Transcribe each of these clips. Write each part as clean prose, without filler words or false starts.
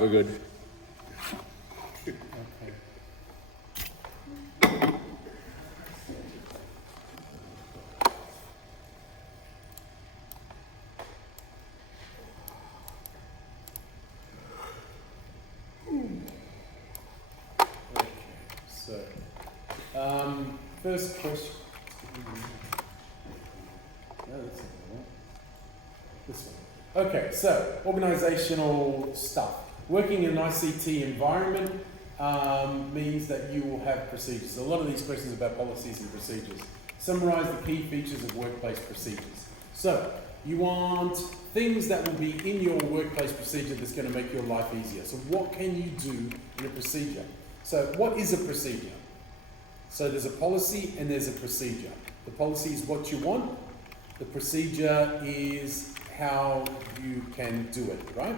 We're good. First question. No, that's not the one. This one. Okay, so organizational stuff. Working in an ICT environment means that you will have procedures. A lot of these questions are about policies and procedures. Summarize the key features of workplace procedures. So, you want things that will be in your workplace procedure that's going to make your life easier. So what can you do in a procedure? So what is a procedure? So there's a policy and there's a procedure. The policy is what you want. The procedure is how you can do it, right?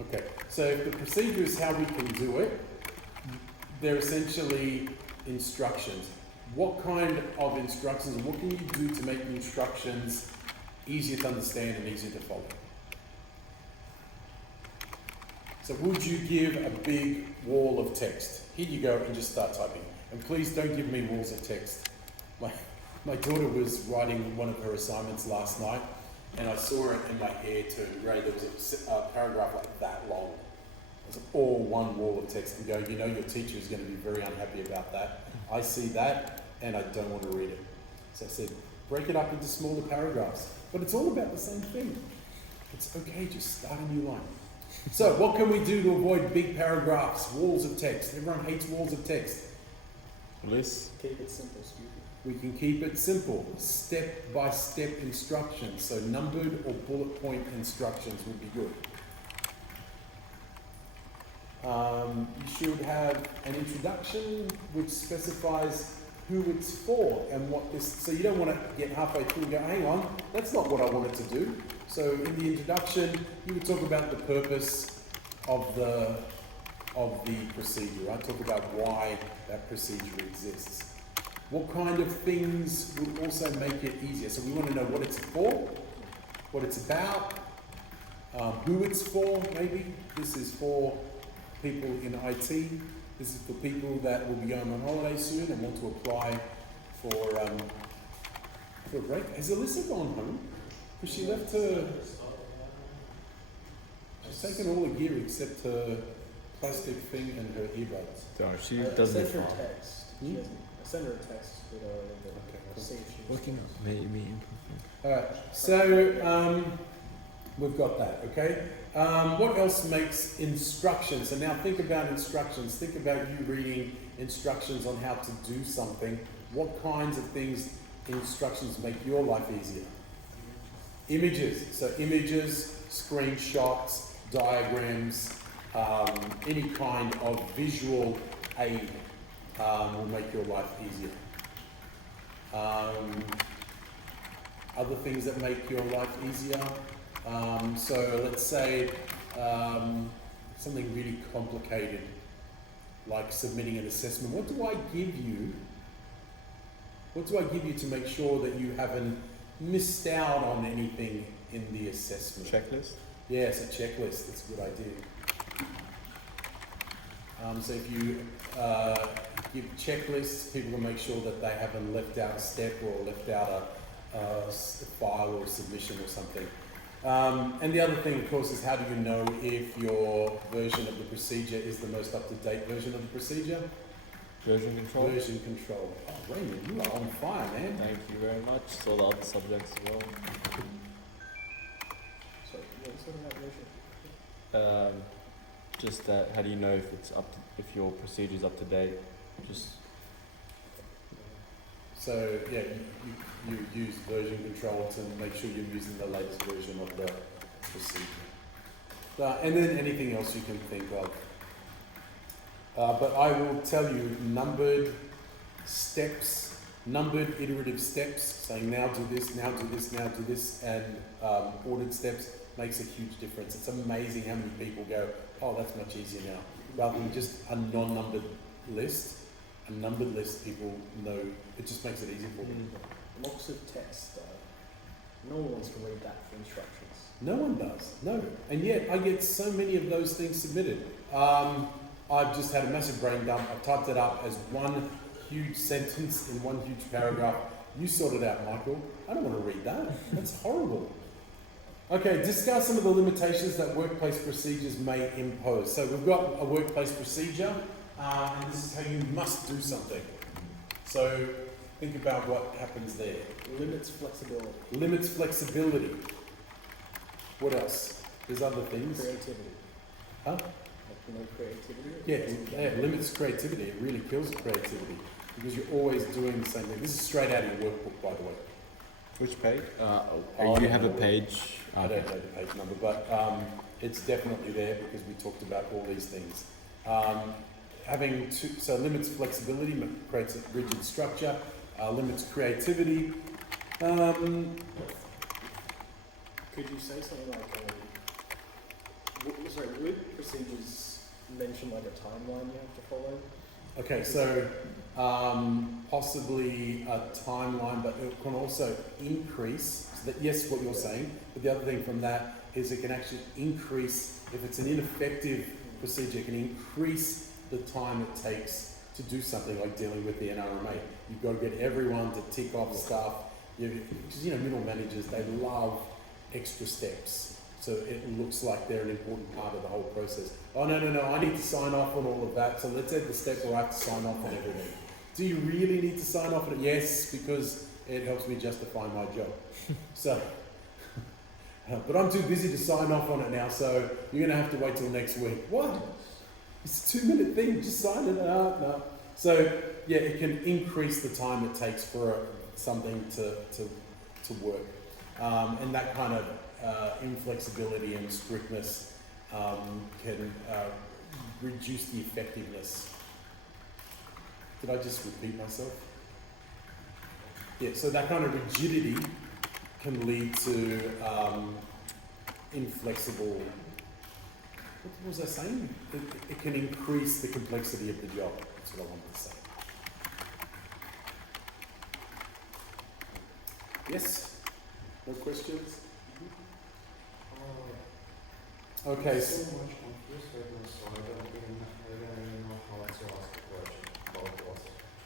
Okay, so if the procedure is how we can do it, they're essentially instructions. What kind of instructions, and what can you do to make the instructions easier to understand and easier to follow? So would you give a big wall of text? Here you go, and just start typing. And please don't give me walls of text. My daughter was writing one of her assignments last night, and I saw it and my hair turned grey. There was a paragraph like that long. It was all one wall of text. And going, you know, your teacher is going to be very unhappy about that. I see that, and I don't want to read it. So I said, break it up into smaller paragraphs. But it's all about the same thing. It's okay, just start a new line. So what can we do to avoid big paragraphs, walls of text? Everyone hates walls of text. List. Keep it simple, Steve. We can keep it simple, step-by-step instructions. So numbered or bullet point instructions would be good. You should have an introduction which specifies who it's for and what this, so you don't want to get halfway through and go, hang on, that's not what I wanted to do. So in the introduction, you would talk about the purpose of the procedure, right? Talk about why that procedure exists. What kind of things would also make it easier? So we want to know what it's for, what it's about, who it's for, maybe. This is for people in IT. This is for people that will be going on holiday soon and want to apply for a break. Has Alyssa gone home? Because she left her... She's taken all the gear except her plastic thing and her earbuds. So she I doesn't. sent her a text. I sent her a text with Okay, cool. see if she Looking up, me. Alright, so we've got that, okay? What else makes instructions? So now think about instructions. Think about you reading instructions on how to do something. What kinds of things, instructions make your life easier? Images. So images, screenshots, diagrams, any kind of visual aid will make your life easier. Other things that make your life easier. So let's say something really complicated, like submitting an assessment. What do I give you? What do I give you to make sure that you haven't missed out on anything in the assessment? Checklist? Yes, a checklist. That's a good idea. So if you give checklists, people will make sure that they haven't left out a step or left out a file or a submission or something. And the other thing, of course, is how do you know if your version of the procedure is the most up-to-date version of the procedure? Version control? Version control. Oh, Raymond, you are on fire, man. Thank you very much. So the other subjects as well. So, what's that version? Just that, how do you know if it's if your procedure's up to date? Just So yeah, you use version control to make sure you're using the latest version of the procedure. And then anything else you can think of. But I will tell you, numbered steps, numbered iterative steps, saying now do this, now do this, now do this, and ordered steps makes a huge difference. It's amazing how many people go, oh, that's much easier now, rather than just a non-numbered list. A numbered list, people know, it just makes it easy for them. Blocks of text. No one wants to read that for instructions. No one does, no. And yet I get so many of those things submitted. I've just had a massive brain dump. I've typed it up as one huge sentence in one huge paragraph. You sort it out, Michael. I don't want to read that. That's horrible. Okay, discuss some of the limitations that workplace procedures may impose. So we've got a workplace procedure, and this is how you must do something. So think about what happens there. Limits flexibility. Limits flexibility. What else? There's other things. Creativity. Huh? No creativity. Yeah, limits creativity. It really kills creativity because you're always doing the same thing. This is straight out of your workbook, by the way. Which page? I You have a page. I don't know the page number, but it's definitely there because we talked about all these things. So limits flexibility, creates a rigid structure, limits creativity. Could you say something like, would procedures mention like a timeline you have to follow? Okay, so possibly a timeline, but it can also increase. So that, yes, what you're saying, but the other thing from that is it can actually increase, if it's an ineffective procedure, it can increase the time it takes to do something like dealing with the NRMA. You've got to get everyone to tick off stuff. Because middle managers, they love extra steps. So it looks like they're an important part of the whole process. Oh, no, I need to sign off on all of that. So let's add the step where I have to sign off on everything. Do you really need to sign off on it? Yes, because it helps me justify my job. So, but I'm too busy to sign off on it now, so you're going to have to wait till next week. What? It's a 2-minute thing, just sign it out. No. So, yeah, it can increase the time it takes for something to work. And that kind of inflexibility and strictness can reduce the effectiveness. Did I just repeat myself? Yeah, so that kind of rigidity can lead to inflexible. What was I saying? It can increase the complexity of the job. That's what I wanted to say. Yes? No questions? Okay. So much confused right now, so I don't even know how to ask the question.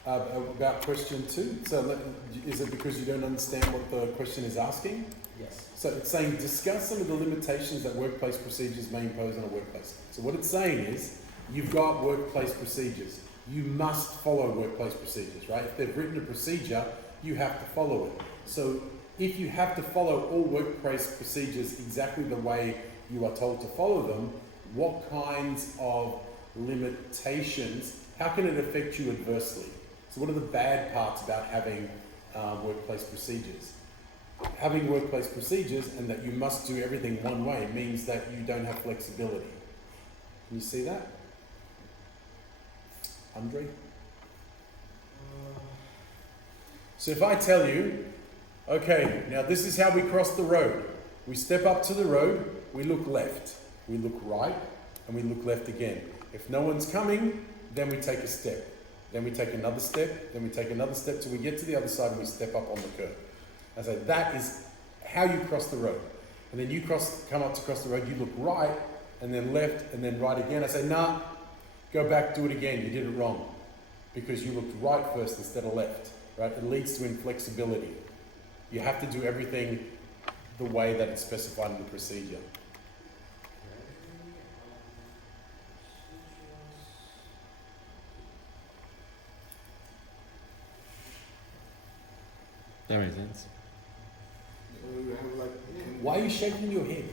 About question 2. So is it because you don't understand what the question is asking? Yes. So it's saying discuss some of the limitations that workplace procedures may impose on a workplace. So what it's saying is you've got workplace procedures. You must follow workplace procedures, right? If they've written a procedure, you have to follow it. So if you have to follow all workplace procedures exactly the way you are told to follow them, what kinds of limitations, how can it affect you adversely? So what are the bad parts about having workplace procedures? Having workplace procedures and that you must do everything one way means that you don't have flexibility. Can you see that? Andre? So if I tell you, okay, now this is how we cross the road. We step up to the road, we look left, we look right, and we look left again. If no one's coming, then we take a step. Then we take another step, then we take another step till we get to the other side and we step up on the curb. I say, that is how you cross the road. And then you come up to cross the road, you look right, and then left, and then right again. I say, nah, go back, do it again, you did it wrong. Because you looked right first instead of left, right? It leads to inflexibility. You have to do everything the way that it's specified in the procedure. That makes sense. So you have like... Why are you shaking your head?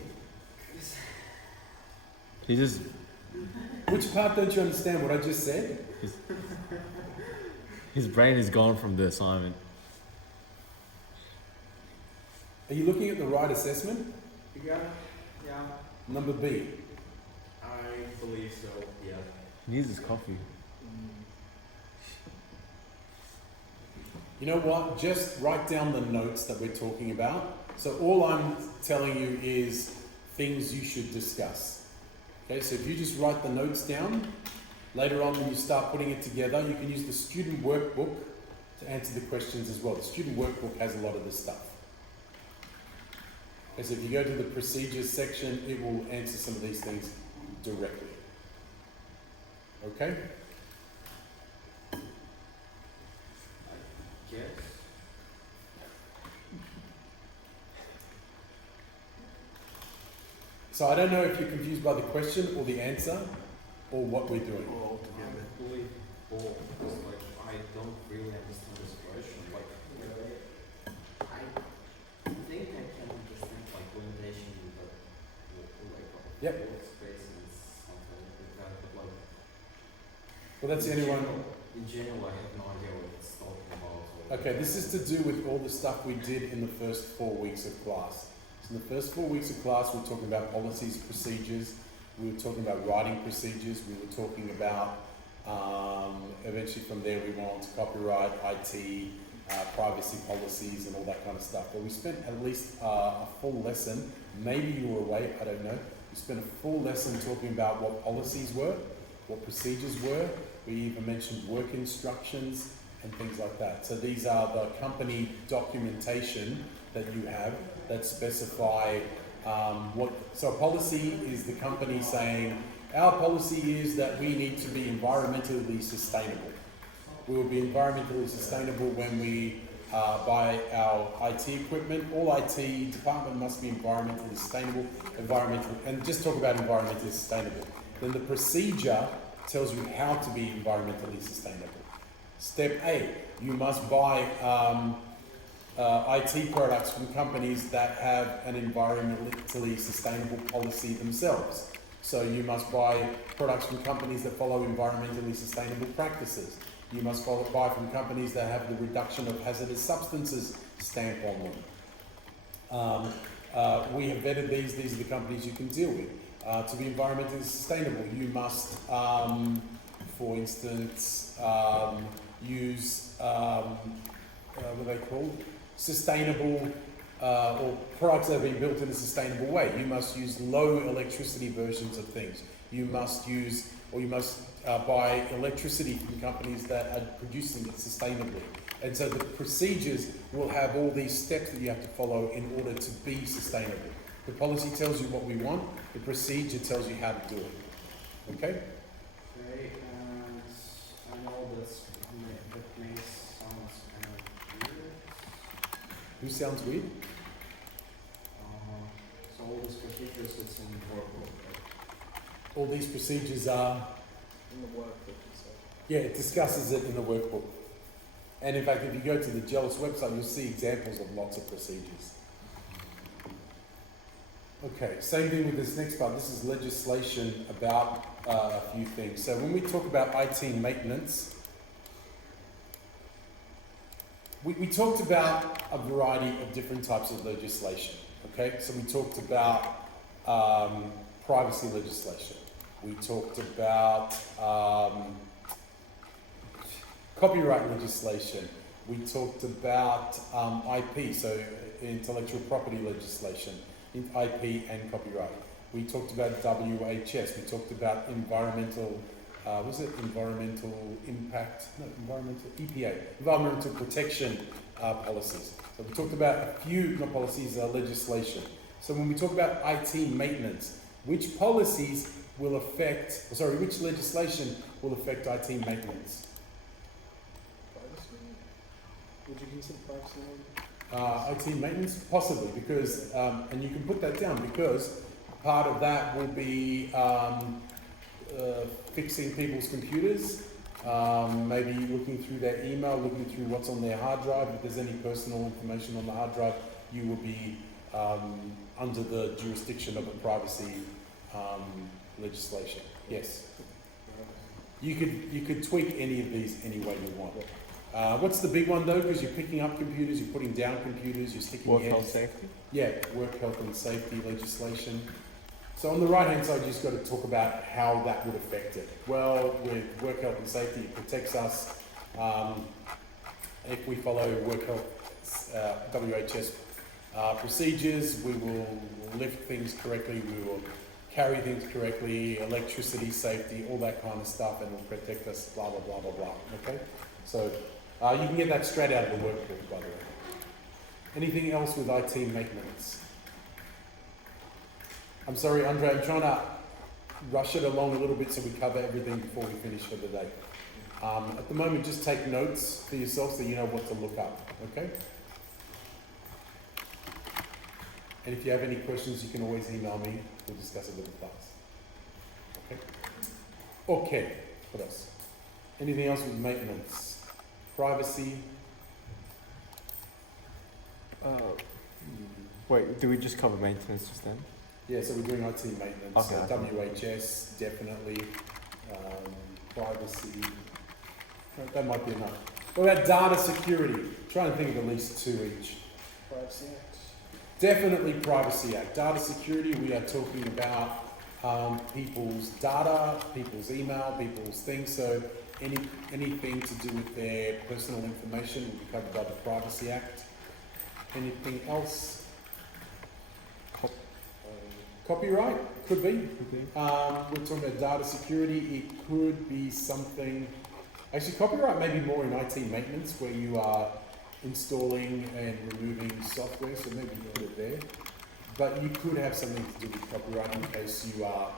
He just Which part don't you understand what I just said? his brain is gone from the assignment. Are you looking at the right assessment? Yeah. Number B. I believe so, yeah. He needs his coffee. You know what? Just write down the notes that we're talking about. So all I'm telling you is things you should discuss. Okay, so if you just write the notes down, later on when you start putting it together, you can use the student workbook to answer the questions as well. The student workbook has a lot of this stuff. As if you go to the procedures section, it will answer some of these things directly. Okay? Yes. So I don't know if you're confused by the question or the answer or what we're doing. All together. I believe both, because like I don't really understand the situation. Like I think I can understand like limitation in the like Yep. workspace and something like that, but like Well, that's the only one. in general I have no idea what it's talking about. Or Okay, this is to do with all the stuff we did in the first 4 weeks of class. So in the first 4 weeks of class, we were talking about policies, procedures, we were talking about writing procedures, we were talking about, eventually from there we went on to copyright, IT, privacy policies and all that kind of stuff. But we spent at least a full lesson, maybe you were away, I don't know. We spent a full lesson talking about what policies were, what procedures were. We even mentioned work instructions and things like that. So these are the company documentation that you have that specify so a policy is the company saying, our policy is that we need to be environmentally sustainable. We will be environmentally sustainable when we buy our IT equipment. All IT department must be environmentally sustainable, and just talk about environmentally sustainable. Then the procedure tells you how to be environmentally sustainable. Step A, you must buy IT products from companies that have an environmentally sustainable policy themselves. So you must buy products from companies that follow environmentally sustainable practices. You must buy from companies that have the reduction of hazardous substances stamp on them. We have vetted these are the companies you can deal with. To be environmentally sustainable, you must, for instance, use, what are they called? Sustainable, or products that have been built in a sustainable way. You must use low electricity versions of things. You must use, or you must buy electricity from companies that are producing it sustainably. And so the procedures will have all these steps that you have to follow in order to be sustainable. The policy tells you what we want, the procedure tells you how to do it. Okay? okay, and I know that may sound kind of weird. Who sounds weird? So all these procedures, it's in workbook, right? All these procedures are, In the workbook, so. yeah, it discusses it in the workbook. And in fact, if you go to the Jealous website, you'll see examples of lots of procedures. Okay, same thing with this next part. This is legislation about a few things. So when we talk about IT maintenance, we talked about a variety of different types of legislation. Okay, so we talked about privacy legislation. We talked about copyright legislation. We talked about IP, so intellectual property legislation, IP and copyright. We talked about WHS. We talked about environmental, environmental impact, no, environmental, EPA, environmental protection policies. So we talked about a few, not policies, legislation. So when we talk about IT maintenance, which policies will affect, which legislation will affect IT maintenance? Privacy? Would you consider privacy? IT maintenance? Possibly, because, and you can put that down, because part of that will be fixing people's computers, maybe looking through their email, looking through what's on their hard drive. If there's any personal information on the hard drive, you will be under the jurisdiction of a privacy legislation. Yes. You could tweak any of these any way you want. What's the big one though? Because you're picking up computers, you're putting down computers, you're sticking Work your health heads. safety? Yeah, work health and safety legislation. So on the right hand side, you just got to talk about how that would affect it. Well, with work health and safety, it protects us. If we follow work health WHS procedures, we will lift things correctly, we will carry things correctly, electricity safety, all that kind of stuff, and it will protect us, blah, blah, blah, blah, blah. Okay? So you can get that straight out of the workbook, by the way. Anything else with IT maintenance? I'm sorry, Andre, I'm trying to rush it along a little bit so we cover everything before we finish for the day. At the moment, just take notes for yourself so you know what to look up, okay? And if you have any questions, you can always email me. We'll discuss it with the class. Okay? Okay, what else? Anything else with maintenance? Privacy? Wait, did we just cover maintenance just then? Yeah, so we're doing IT maintenance. Okay. WHS, definitely. Privacy. That might be enough. What about data security? Try and think of at least 2 each. Privacy Act. Definitely Privacy Act. Data security, we are talking about people's data, people's email, people's things. So anything to do with their personal information will be covered by the Privacy Act. Anything else? Copyright? Could be. We're talking about data security. It could be something... Actually, copyright may be more in IT maintenance where you are installing and removing software, so maybe you put it there. But you could have something to do with copyright in case you are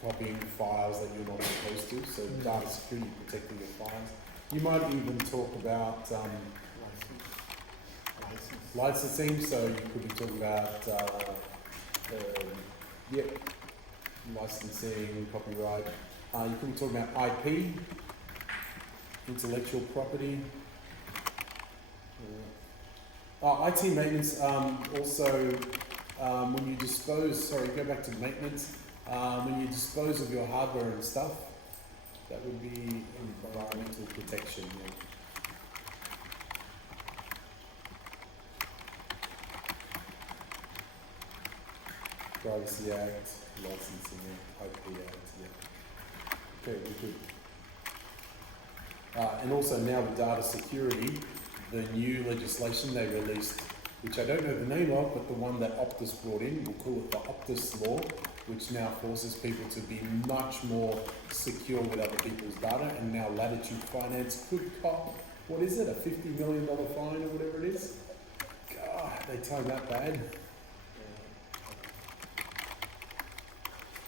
copying files that you're not supposed to. So data security, protecting your files. You might even talk about licensing, so you could be talking about licensing, copyright. You could be talking about IP, intellectual property. IT maintenance, also when you dispose, go back to maintenance, when you dispose of your hardware and stuff, that would be environmental protection. Yeah. Privacy Act, Licensing Act, IP Act, yeah. Okay, we're good. And also now with data security, the new legislation they released, which I don't know the name of, but the one that Optus brought in, we'll call it the Optus Law, which now forces people to be much more secure with other people's data, and now Latitude Finance could cop, what is it, a $50 million fine or whatever it is? God, they time that bad.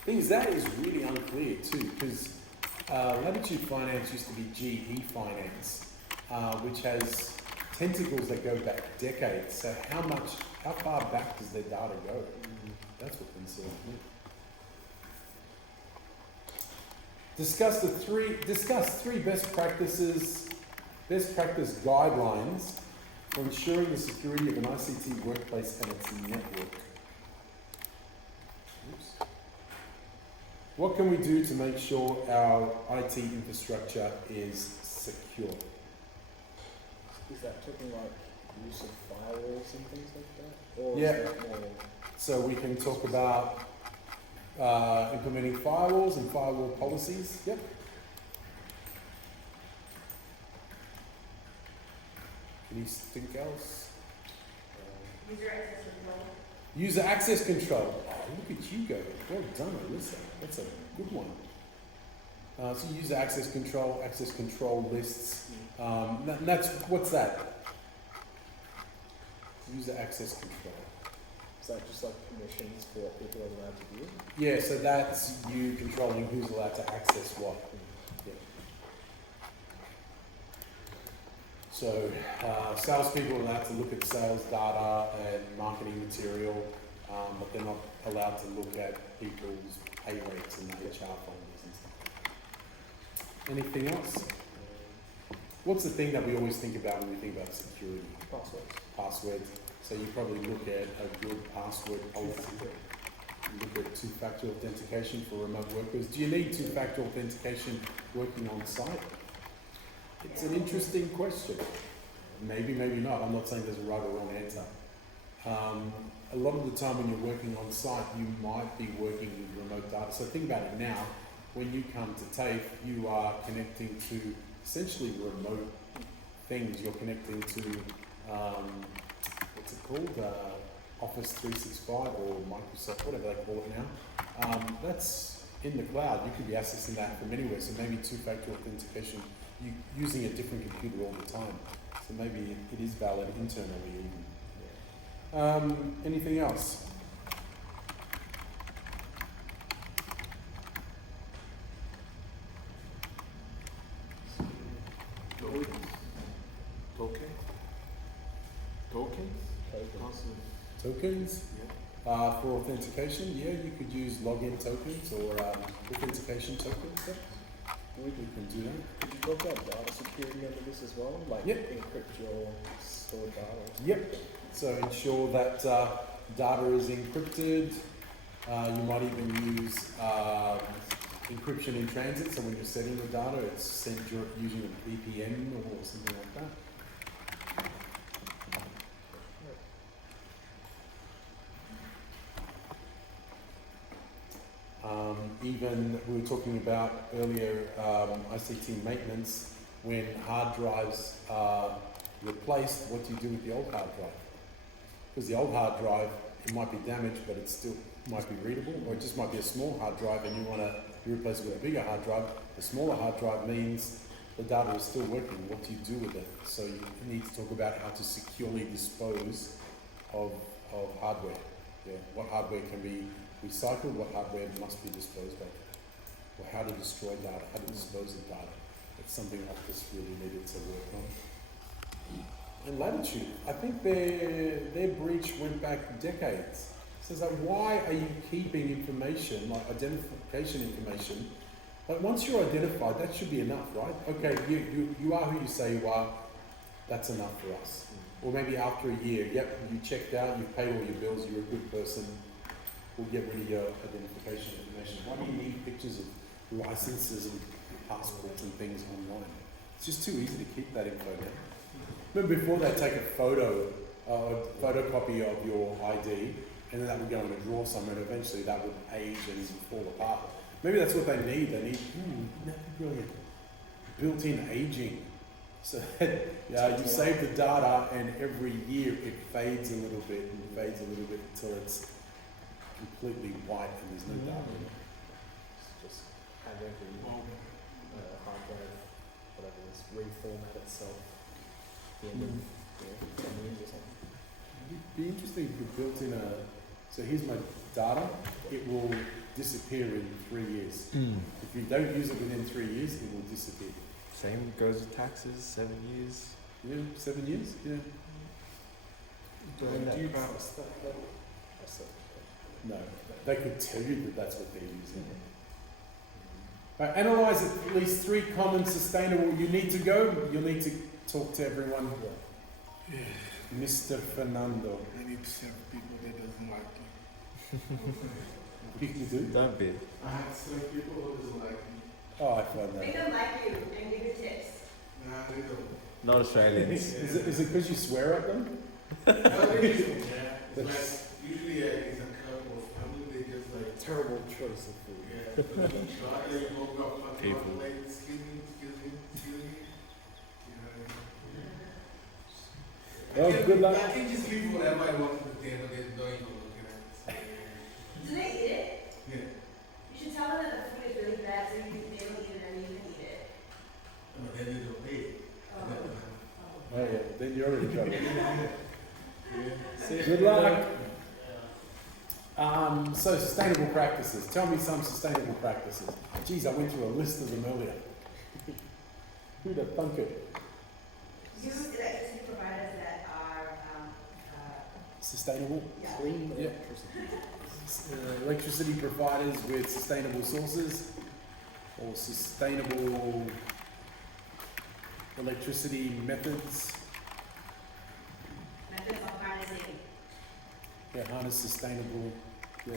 Thing is, that is really unclear too, because Latitude Finance used to be GE Finance, which has tentacles that go back decades. So how far back does their data go? That's what concerns me. Discuss three best practice guidelines for ensuring the security of an ICT workplace and its network. Oops. What can we do to make sure our IT infrastructure is secure? Is that talking like use of firewalls and things like that? Or Yeah. is that more... So we can talk about implementing firewalls and firewall policies. Yep. Anything else? User access control. Oh, look at you go. Well done, Alyssa. That's a good one. So user access control lists. That's what's that? User access control. Is that just like permissions for what people are allowed to do? Yeah, so that's you controlling who's allowed to access what. Yeah. So salespeople are allowed to look at sales data and marketing material, but they're not allowed to look at people's pay rates and HR folders and stuff. Anything else? What's the thing that we always think about when we think about security? Passwords. So you probably look at a good password policy. You look at two-factor authentication for remote workers. Do you need two-factor authentication working on site? It's an interesting question. Maybe, maybe not. I'm not saying there's a right or wrong answer. A lot of the time when you're working on site, you might be working with remote data. So think about it now. When you come to TAFE, you are connecting to essentially remote things. You're connecting to, what's it called? Office 365 or Microsoft, whatever they call it now. That's in the cloud. You could be accessing that from anywhere. So maybe two-factor authentication, you using a different computer all the time. So maybe it is valid internally even. Anything else? Token? Tokens? Awesome. Tokens Yeah. for authentication. Yeah, you could use login tokens or authentication tokens. Yeah. We can do that. Could you talk about data security under this as well? Like Yep. encrypt your stored data? Yep. So ensure that data is encrypted. You might even use encryption in transit. So when you're setting the data, it's sent using a VPN or something like that. Even we were talking about earlier ICT maintenance. When hard drives are replaced, what do you do with the old hard drive? Because the old hard drive, it might be damaged, but it still might be readable, or it just might be a small hard drive and you want to replace it with a bigger hard drive. The smaller hard drive means the data is still working. What do you do with it? So you need to talk about how to securely dispose of hardware. Yeah, what hardware can be recycled, what hardware must be disposed of, or how to destroy data, how to dispose of data. It's something Optus really needed to work on. And Latitude, I think their breach went back decades. So it's like, why are you keeping information, like identification information? Like once you're identified, that should be enough, right? Okay, you are who you say you are, that's enough for us. Or maybe after a year, yep, you checked out, you've paid all your bills, you're a good person, we'll get rid of your identification information. Why do you need pictures of licenses and passports and things online? It's just too easy to keep that info now. Remember before they take a photocopy of your ID, and then that would go in a drawer somewhere, and eventually that would age and fall apart. Maybe that's what they need. They need, that'd be brilliant. Built-in aging. So you save the data, and every year it fades a little bit and fades a little bit until it's completely white and there's no data in it. Just have every hard drive, whatever it is, reformat itself at the end of 10 years or something. It'd be interesting if you built in so here's my data, it will disappear in 3 years. If you don't use it within 3 years, it will disappear. Same goes with taxes, 7 years. Yeah, 7 years, yeah. Doing that Do you trust that though? That's it. No, they could tell you that that's what they're using. Right, analyze at least 3 common sustainable. You need to go. You'll need to talk to everyone. Yeah. Mr. Fernando. I need to serve people that doesn't like me. You do? Don't be. I have some people who doesn't like me. Oh, I find Make that. them like you and give you tips. Nah, they don't. Not Australians. Is it because you swear at them? Yeah, it's like usually it's a couple of family. They just like Terrible choice of food. yeah. They go up People. and like, excuse me. Well, good luck. I can just leave whatever I want to the table. They don't even look at it. Do they eat it? Yeah. You should tell them that the food is really bad so they don't eat it and you can eat it. But then they don't pay. Oh. Oh yeah, then you're in trouble. See, Good luck. So sustainable practices. Tell me some sustainable practices. Geez, I went through a list of them earlier. Who'd have thunk it? Use electricity providers that are Sustainable? yeah. clean Yeah. electricity. Electricity providers with sustainable sources, or sustainable electricity methods. Methods of harnessing. Yeah, harness sustainable. Yeah.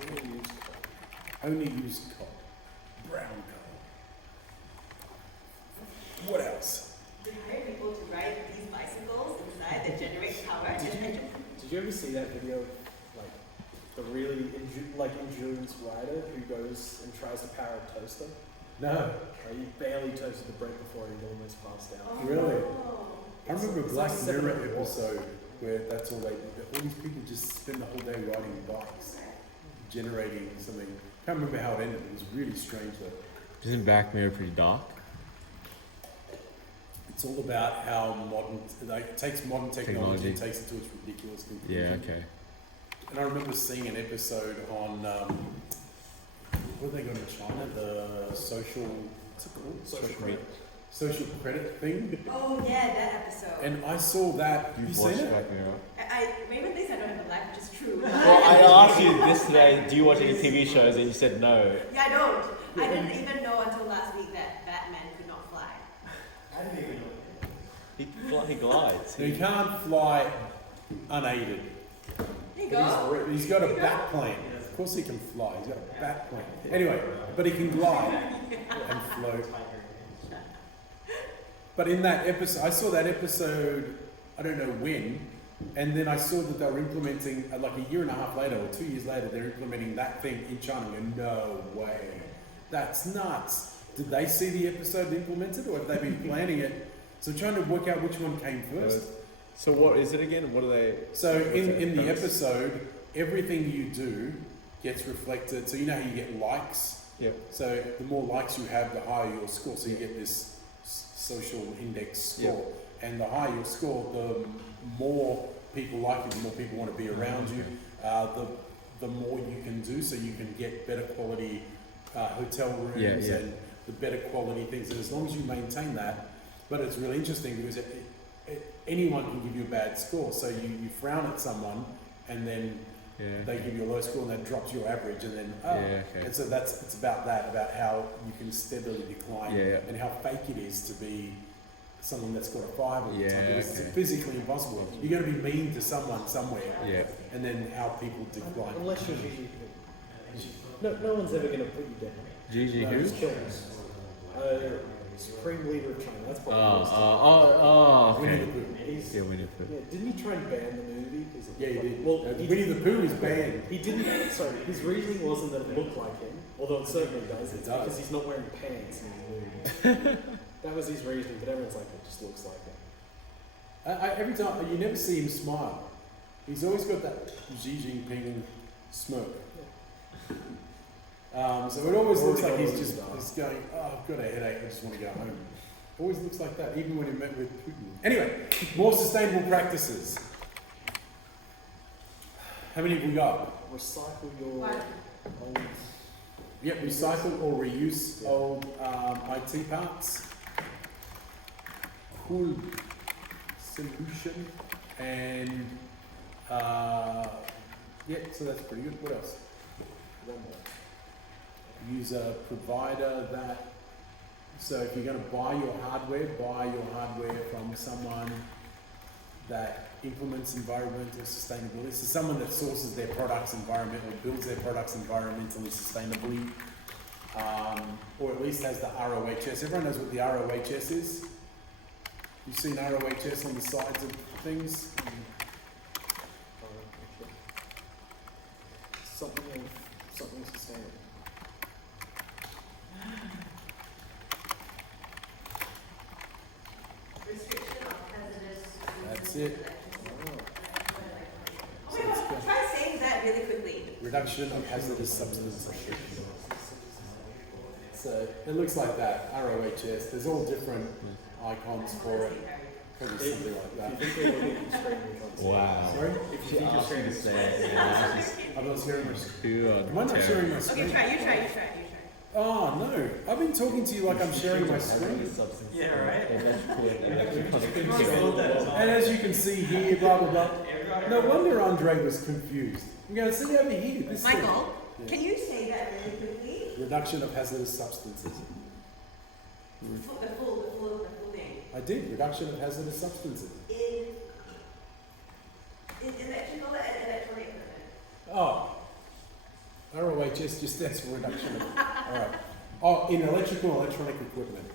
Only use Only use coal. coal. Brown coal. What else? They hire people to ride these bicycles inside that generate power. Did you ever see that video of like the really endurance rider who goes and tries to power a toaster? No. Like, he barely toasted the bread before he almost passed out. Oh. Really? I It's- remember a it's Black like 7 Mirror hours. episode where that's all they do. All these people just spend the whole day riding bikes, generating something. Can't remember how it ended. It was really strange though. Isn't Black Mirror pretty dark? It's all about how modern, like, it takes modern technology and Technology. takes it to its ridiculous conclusion. Yeah, okay. And I remember seeing an episode on, what are they going to China? The social, what's it called? Social media. social credit thing, Oh yeah, that episode. and I saw that. You've You watched seen it? Black Mirror. Raymond thinks I don't have a life, which is true. Well, I asked you this today, do you watch any TV shows? And you said no. Yeah, I don't. I didn't even know until last week that Batman could not fly. I didn't even know. He glides. He can't fly unaided. There you But go. he's got a bat plane. Of course he can fly. He's got a bat plane. Anyway, but he can glide and float. But in that episode, I saw that episode, I don't know when, and then I saw that they were implementing, like a year and a half later or 2 years later, they're implementing that thing in China. And no way. That's nuts. Did they see the episode implemented, or have they been planning it? So trying to work out which one came first. So what is it again? What are they? So what's in the premise? episode, everything you do gets reflected. So you know how you get likes? Yeah. So the more likes you have, the higher your score. So you get this social index score. And the higher your score, the more people like you, the more people want to be around you. The more you can do, so you can get better quality hotel rooms and the better quality things. And as long as you maintain that, but it's really interesting because anyone can give you a bad score. So you frown at someone and then they give you a low score and that drops your average and then and so it's about that, about how you can steadily decline and how fake it is to be someone that's got a 5 all the time. Because it's physically impossible. You're going to be mean to someone somewhere and then how people decline. Unless you're Gigi. No one's ever going to put you down. Gigi who? Who's killers? Supreme leader of China. That's probably Winnie okay. the Pooh. He's, Winnie the Pooh. yeah, didn't he try and ban the movie? Yeah, he did. Well, Winnie the Pooh is banned. He didn't. Sorry, his reasoning wasn't that it looked like him, although it certainly does. It It's does. because he's not wearing pants in his movie. That was his reasoning, but everyone's like, it just looks like it. Every time, you never see him smile. He's always got that Xi Jinping smirk. So it always looks like he's just going, oh, I've got a headache, I just want to go home. Always looks like that, even when he met with Putin. Anyway, more sustainable practices. How many have we got? Recycle your One. old. Yep, recycle or reuse old IT parts. Cool solution. And, so that's pretty good. What else? One more. Use a provider that, so if you're going to buy your hardware from someone that implements environmental sustainability. So someone that sources their products environmentally, builds their products environmentally sustainably, or at least has the ROHS. Everyone knows what the ROHS is? You've seen ROHS on the sides of things? Something sustainable. Restriction of hazardous. That's it. Oh my God, try saying that really quickly. Reduction of hazardous substances. So it looks like that, ROHS. There's all different icons for it. Probably something like that. If you think you're looking straight in the concept. Wow. Sorry? If you think you're straight in the I'm not sharing my screen. Who Am I not sharing my Okay, screen? you try. Oh no, I've been talking to you like I'm sharing my screen. Yeah, right. And as you can see here, blah blah blah. No wonder Andre was confused. I'm going to see over here. This thing. Michael, Yeah. can you say that really quickly? Reduction of hazardous substances. The full thing. I did. Reduction of hazardous substances. In electrical and electronic equipment. Oh. ROHS just stands for reduction of. Alright. Oh, in electrical and electronic equipment.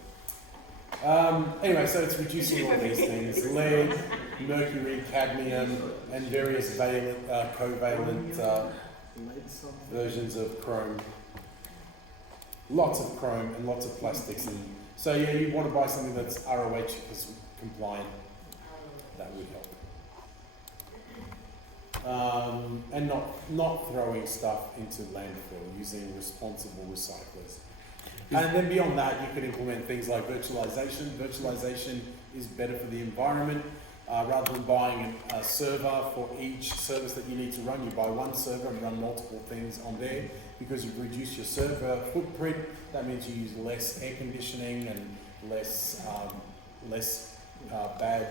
Anyway, so it's reducing all these things. Lead, mercury, cadmium, and various covalent versions of chrome. Lots of chrome and lots of plastics. And so yeah, you want to buy something that's ROHS compliant. That would help. And not throwing stuff into landfill, using responsible recyclers. And then beyond that, you could implement things like virtualization. Virtualization is better for the environment. Rather than buying a server for each service that you need to run, you buy one server and run multiple things on there because you've reduced your server footprint. That means you use less air conditioning less bad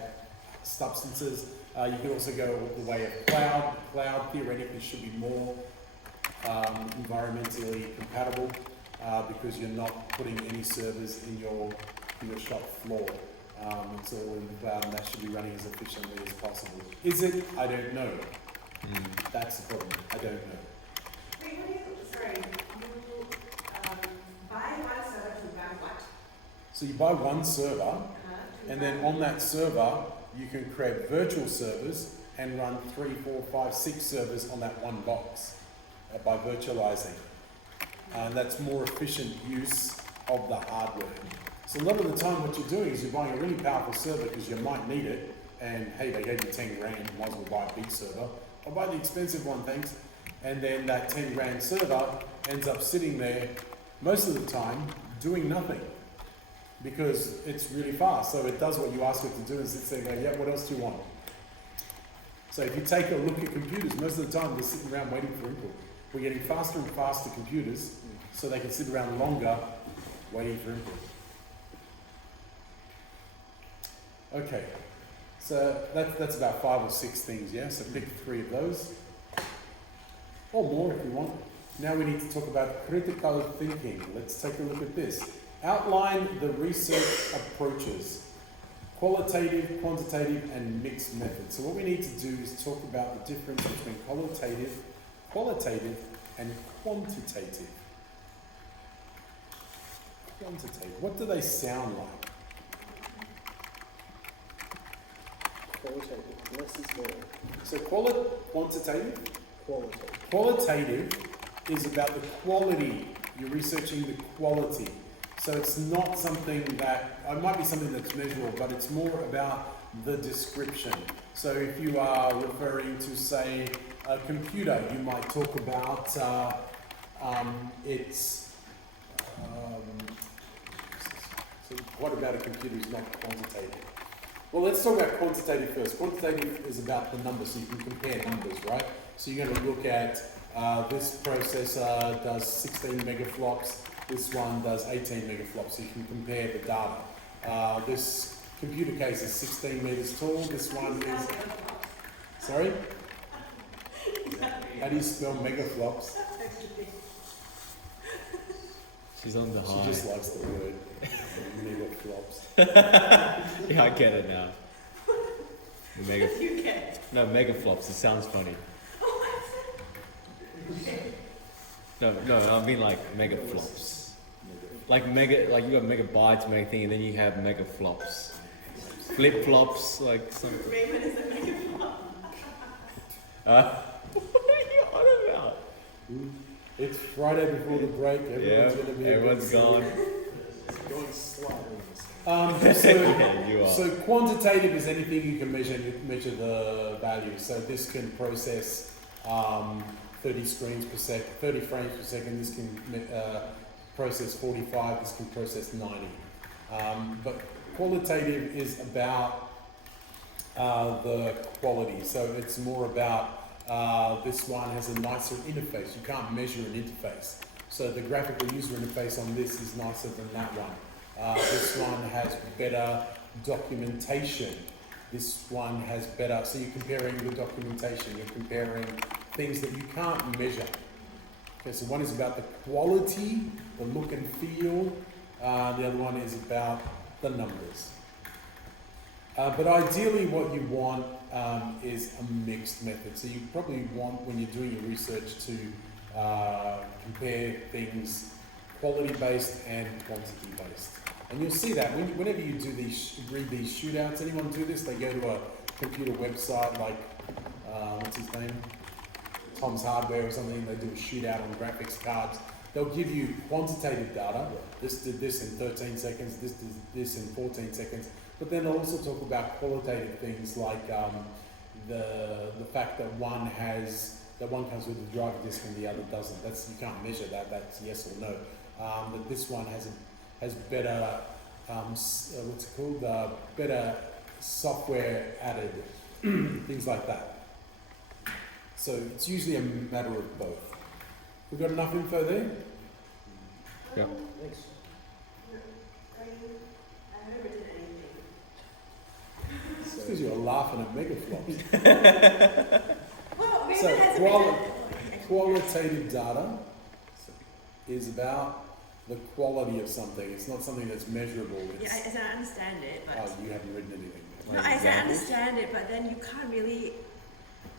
substances. You can also go the way of cloud. Cloud theoretically should be more environmentally compatible because you're not putting any servers in your shop floor. It's all in the cloud, and that should be running as efficiently as possible. Is it? I don't know. That's the problem. I don't know. Wait, what do you, sorry, you, buy one server to run what? So you buy one server, To and then run- on that server, you can create virtual servers and run 3, 4, 5, 6 servers on that one box by virtualizing. And that's more efficient use of the hardware. So a lot of the time what you're doing is you're buying a really powerful server because you might need it, and hey, they gave you 10 grand, you might as well buy a big server. I'll buy the expensive one, thanks. And then that 10 grand server ends up sitting there most of the time doing nothing because it's really fast. So it does what you ask it to do and sits there and go, yeah, what else do you want? So if you take a look at computers, most of the time they're sitting around waiting for input. We're getting faster and faster computers so they can sit around longer waiting for input. Okay, so that's about 5 or 6 things, yeah? So pick 3 of those, or more if you want. Now we need to talk about critical thinking. Let's take a look at this. Outline the research approaches, qualitative, quantitative, and mixed methods. So what we need to do is talk about the difference between qualitative, and quantitative. Quantitative, what do they sound like? Qualitative, less is more. So quantitative? Qualitative. Qualitative is about the quality. You're researching the quality. So it's not something that, it might be something that's measurable, but it's more about the description. So if you are referring to, say, a computer, you might talk about so what about a computer is not quantitative? Well, let's talk about quantitative first. Quantitative is about the numbers, so you can compare numbers, right? So you're going to look at this processor does 16 megaflops, this one does 18 megaflops, so you can compare the data. This computer case is 16 meters tall, this one is... Sorry? How do you spell megaflops? She's on the She high. just likes the word megaflops. Yeah, I get it now. Mega. You get. No, mega flops. It sounds funny. No, I mean like mega flops. Like mega, like you got megabytes, mega thing, and then you have mega flops. Flip flops, like something. Raymond is a megaflop. What are you on about? It's Friday before the break, everyone's going to be... everyone's gone. It's going slightly this Yeah, you are. So quantitative is anything you can measure. You measure the value. So this can process 30 frames per second. This can process 45. This can process 90. But qualitative is about the quality. So it's more about this one has a nicer interface. You can't measure an interface. So the graphical user interface on this is nicer than that one. This one has better documentation. This one has better, so you're comparing the documentation, you're comparing things that you can't measure. Okay, so one is about the quality, the look and feel. The other one is about the numbers. But ideally what you want is a mixed method. So you probably want, when you're doing your research, to compare things quality-based and quantity-based. And you'll see that whenever you do read these shootouts. Anyone do this? They go to a computer website like, what's his name? Tom's Hardware or something. They do a shootout on graphics cards. They'll give you quantitative data. This did this in 13 seconds. This did this in 14 seconds. But then they'll also talk about qualitative things like the fact that one comes with a driver disk and the other doesn't. You can't measure that. That's yes or no. But this one has better what's it called? Better software added, things like that. So it's usually a matter of both. We've got enough info there? Yeah. Thanks. I've never did anything. It's because you're laughing at mega flops. Well, maybe So, it has qualitative data is about the quality of something. It's not something that's measurable. Yeah, It's, I understand it, but oh, you haven't written anything. no, I understand it, but then you can't really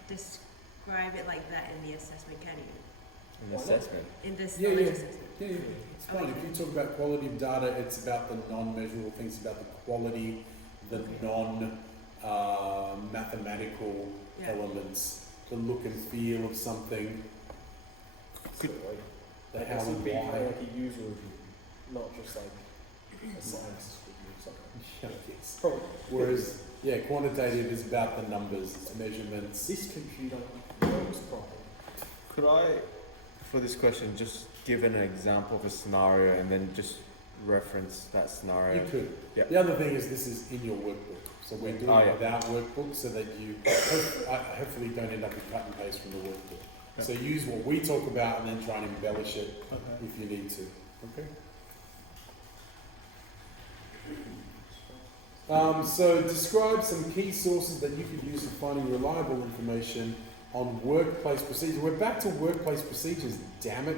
describe it like that in the assessment, can you? An assessment. In this Yeah, knowledge yeah. assessment. Yeah, it's fine. If you talk about quality of data, it's about the non-measurable things, about the quality, the non-mathematical Yeah. elements, the look and feel of something, So like, the I how guess and it'd be kind why. of like a user review, not just like a science review or something. Yes. Probably. Whereas, yeah, quantitative is about the numbers, it's measurements. This computer works properly. Could I, for this question, just give an example of a scenario and then just reference that scenario? You could. Yeah. The other thing is this is in your workbook. So we're doing Oh, it yeah. without workbook so that you hopefully don't end up with cut and paste from the workbook. Yeah. So use what we talk about and then try and embellish it if you need to. Okay. So describe some key sources that you could use for finding reliable information on workplace procedures. We're back to workplace procedures, damn it.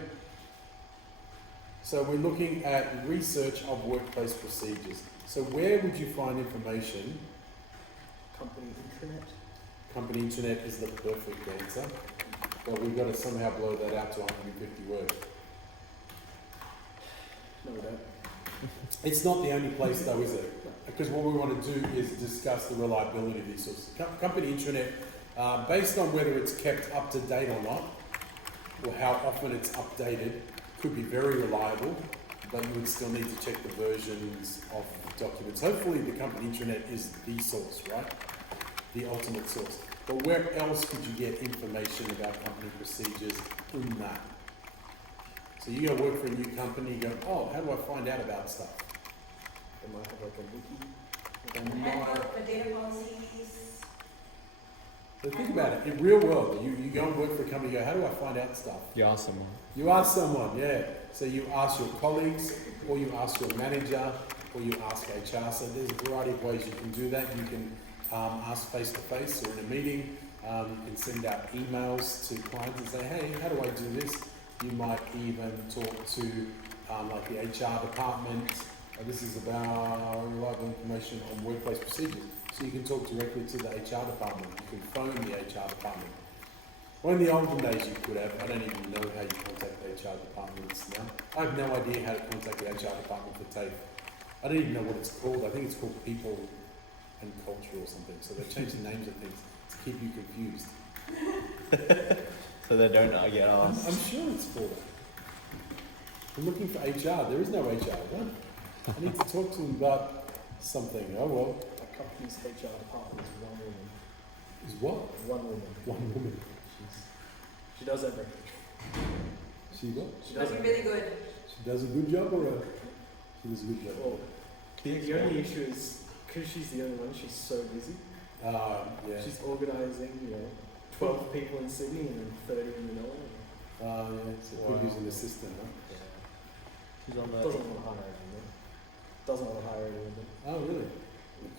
So we're looking at research of workplace procedures. So where would you find information? Company intranet. Company internet is the perfect answer. But we've got to somehow blow that out to 150 words. No, we don't. It's not the only place though, is it? Because what we want to do is discuss the reliability of these sources. Company intranet, based on whether it's kept up to date or not, or how often it's updated, could be very reliable, but you would still need to check the versions of documents. Hopefully the company intranet is the source, right? The ultimate source. But where else could you get information about company procedures in that? So you go work for a new company, you go, oh, how do I find out about stuff? They might have like a wiki. The data policies. So think about it, in real world, you go and work for a company, you go, how do I find out stuff? You ask someone. You ask someone, yeah. So you ask your colleagues, or you ask your manager, or you ask HR. So there's a variety of ways you can do that. You can ask face to face or in a meeting. You can send out emails to clients and say, hey, how do I do this? You might even talk to like the HR department. This is about reliable information on workplace procedures. So you can talk directly to the HR department. You can phone the HR department. Well, in the olden days you could have. I don't even know how you contact the HR departments now. I have no idea how to contact the HR department for TAFE. I don't even know what it's called. I think it's called People and Culture or something. So they've changed the names of things to keep you confused. So they don't get asked. I'm sure it's for that. I'm looking for HR. There is no HR. What? I need to talk to them about something. Oh well. A company's HR department is one woman. Is what? One woman. One woman. She does everything. She what? She Must does be everything. really good. She does a good job or she does a good job? Well, the only issue is because she's the only one. She's so busy. Yeah. She's organising, 12 people in Sydney and then 30 in Manila. Yeah. So could use an assistant, huh? She's on Doesn't want to hire anyone. Doesn't want to hire anyone. Oh really?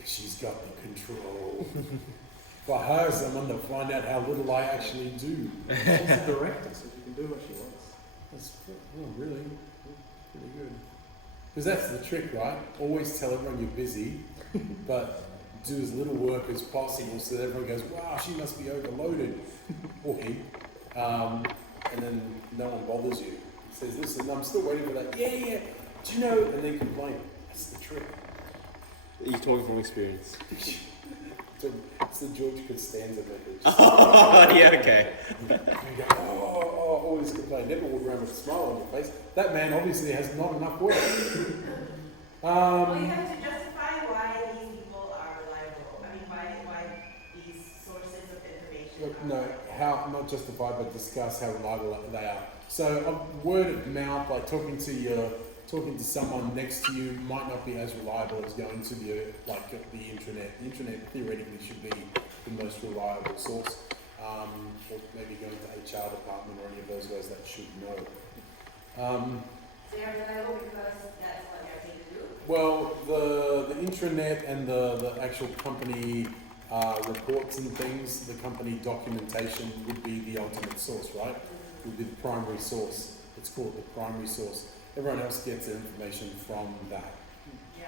She's got the control. If I hire someone to find out how little I actually do. She's a director, so she can do what she wants. That's really pretty good. Because that's the trick, right? Always tell everyone you're busy, but do as little work as possible so that everyone goes, wow, she must be overloaded. Or he. And then no one bothers you. Says, listen, I'm still waiting for that. Yeah. Do you know? And then complain. That's the trick. You're talking from experience. It's the George Costanza method. Oh, yeah, okay. You go, always complain. Never walk around with a smile on your face. That man obviously has not enough work. Well, you have to justify why these people are reliable. I mean, why these sources of information Look, are no, reliable. how not justify, but discuss how reliable they are. So, word of mouth, like talking to someone next to you, might not be as reliable as going to the intranet. The intranet theoretically should be the most reliable source, or maybe going to the HR department or any of those guys that should know. They're reliable because that's what they're paid to do? Well, the intranet and the actual company reports and things, the company documentation would be the ultimate source, right? Would be the primary source. It's called the primary source. Everyone else gets their information from that. Yeah.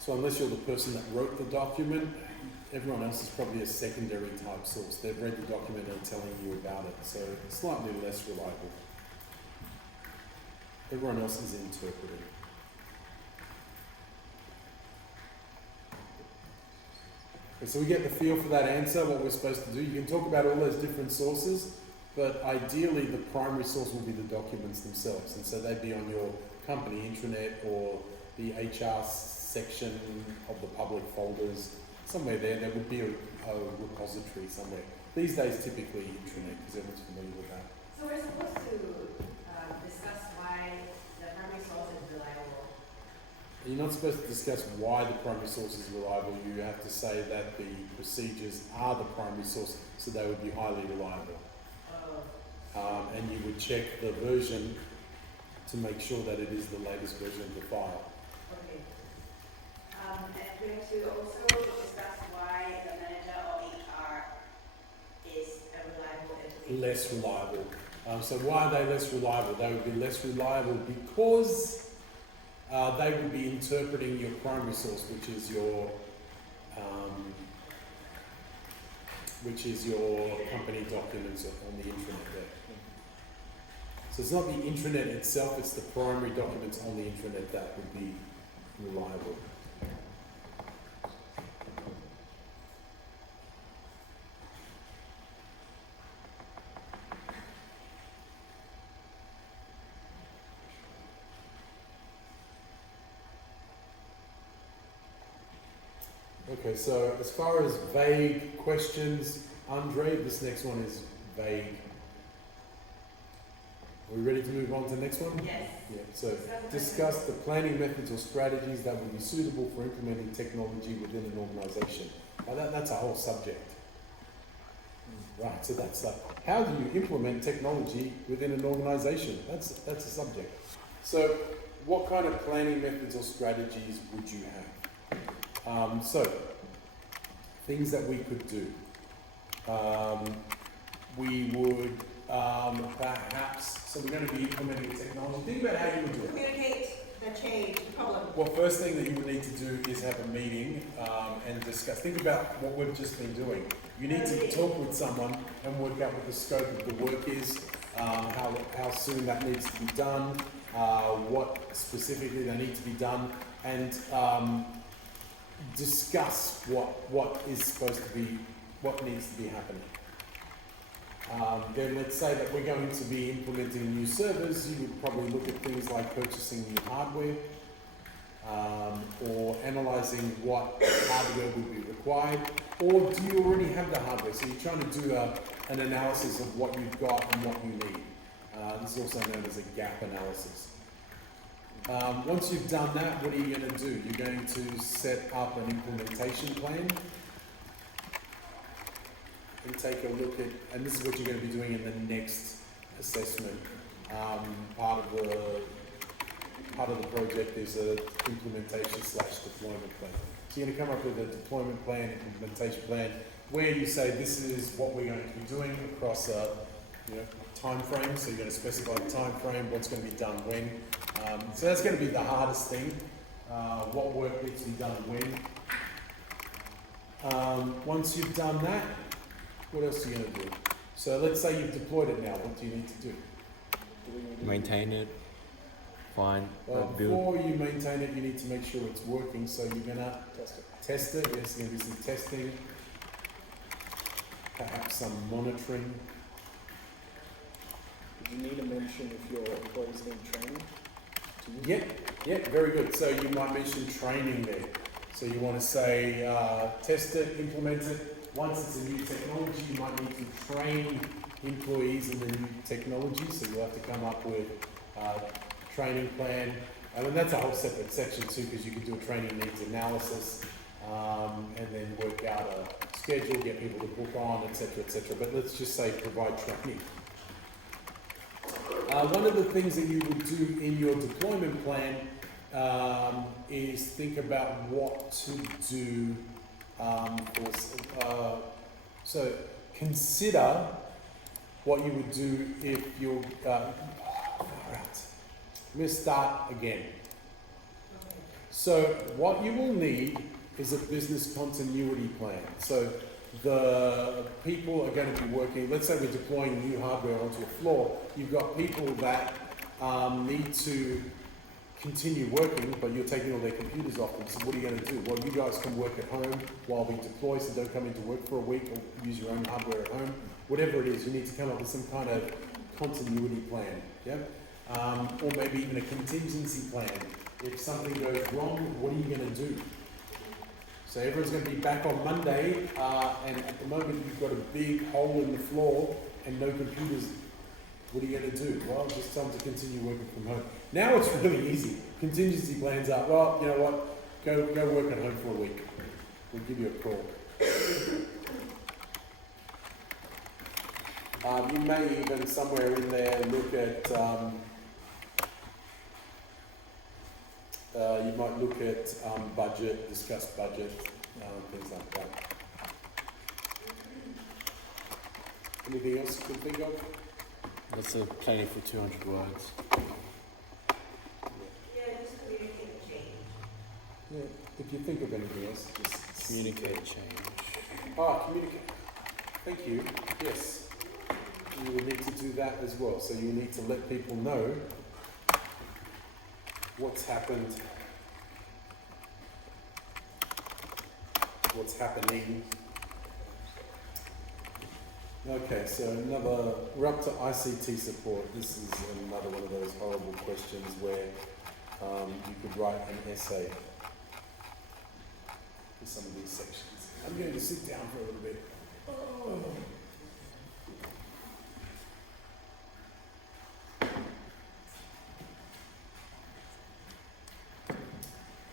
So unless you're the person that wrote the document, everyone else is probably a secondary type source. They've read the document and are telling you about it, so it's slightly less reliable. Everyone else is interpreting. Okay, so we get the feel for that answer, what we're supposed to do. You can talk about all those different sources, but ideally the primary source will be the documents themselves. And so they'd be on your company intranet or the HR section of the public folders. Somewhere there would be a repository somewhere. These days typically intranet, because everyone's familiar with that. So we're supposed to discuss why the primary source is reliable. You're not supposed to discuss why the primary source is reliable. You have to say that the procedures are the primary source, so they would be highly reliable. And you would check the version to make sure that it is the latest version of the file. Okay. And we have to also discuss why the manager or HR is a reliable entity. Less reliable. So why are they less reliable? They would be less reliable because they would be interpreting your primary source, which is your company documents on the intranet there. So it's not the intranet itself, it's the primary documents on the intranet that would be reliable. Okay, so as far as vague questions, Andre, this next one is vague. Are we ready to move on to the next one? Yes. Yeah, so discuss the planning methods or strategies that would be suitable for implementing technology within an organization. Now that's a whole subject. Right, so that's like, how do you implement technology within an organization? That's a subject. So what kind of planning methods or strategies would you have? So things that we could do. We would perhaps, so we're going to be implementing technology. Think about how you would do it. Communicate the change, the problem. Well, first thing that you would need to do is have a meeting and discuss. Think about what we've just been doing. You need to talk with someone and work out what the scope of the work is, how soon that needs to be done, what specifically they need to be done, and discuss what is supposed to be, what needs to be happening. Then let's say that we're going to be implementing new servers. You would probably look at things like purchasing new hardware or analysing what hardware would be required, or do you already have the hardware? So you're trying to do an analysis of what you've got and what you need. This is also known as a gap analysis. Once you've done that, what are you going to do? You're going to set up an implementation plan and take a look at, and this is what you're going to be doing in the next assessment. Part of the project is an implementation/deployment plan. So you're going to come up with a deployment plan, implementation plan, where you say this is what we're going to be doing across a time frame. So you're going to specify the time frame, what's going to be done when. So that's going to be the hardest thing. What work needs to be done when. Once you've done that, what else are you going to do? So let's say you've deployed it now. What do you need to do? Maintain it. Fine. Well, build. before you maintain it, you need to make sure it's working. So you're going to Test it. test it. There's going to be some testing, perhaps some monitoring. Do you need to mention if your employees need training? Yep, very good. So you might mention training there. So you want to say test it, implement it. Once it's a new technology, you might need to train employees in the new technology. So you'll have to come up with a training plan. And that's a whole separate section too, because you can do a training needs analysis and then work out a schedule, get people to book on, etc., etc. But let's just say provide training. One of the things that you would do in your deployment plan is think about what to do. So consider what you would do if you're. Alright. I'm going to start again. So what you will need is a business continuity plan. So the people are going to be working, let's say we're deploying new hardware onto a floor, you've got people that need to continue working, but you're taking all their computers off them, so what are you going to do? Well, you guys can work at home while we deploy, so don't come into work for a week, or use your own hardware at home. Whatever it is, you need to come up with some kind of continuity plan, yeah? Or maybe even a contingency plan. If something goes wrong, what are you going to do? So everyone's going to be back on Monday, and at the moment you've got a big hole in the floor and no computers. What are you going to do? Well, just tell them to continue working from home. Now it's really easy. Contingency plans are, well, you know what, go work at home for a week. We'll give you a call. You may even somewhere in there look at, you might look at budget, discuss budget, things like that. Anything else you can think of? That's plenty for 200 words. Yeah, just communicate change. Yeah, if you think of anything else, just Communicate change. communicate. Thank you. Yes. You will need to do that as well. So you need to let people know what's happened, what's happening. Okay, so we're up to ICT support. This is another one of those horrible questions where you could write an essay for some of these sections. I'm going to sit down for a little bit. Oh.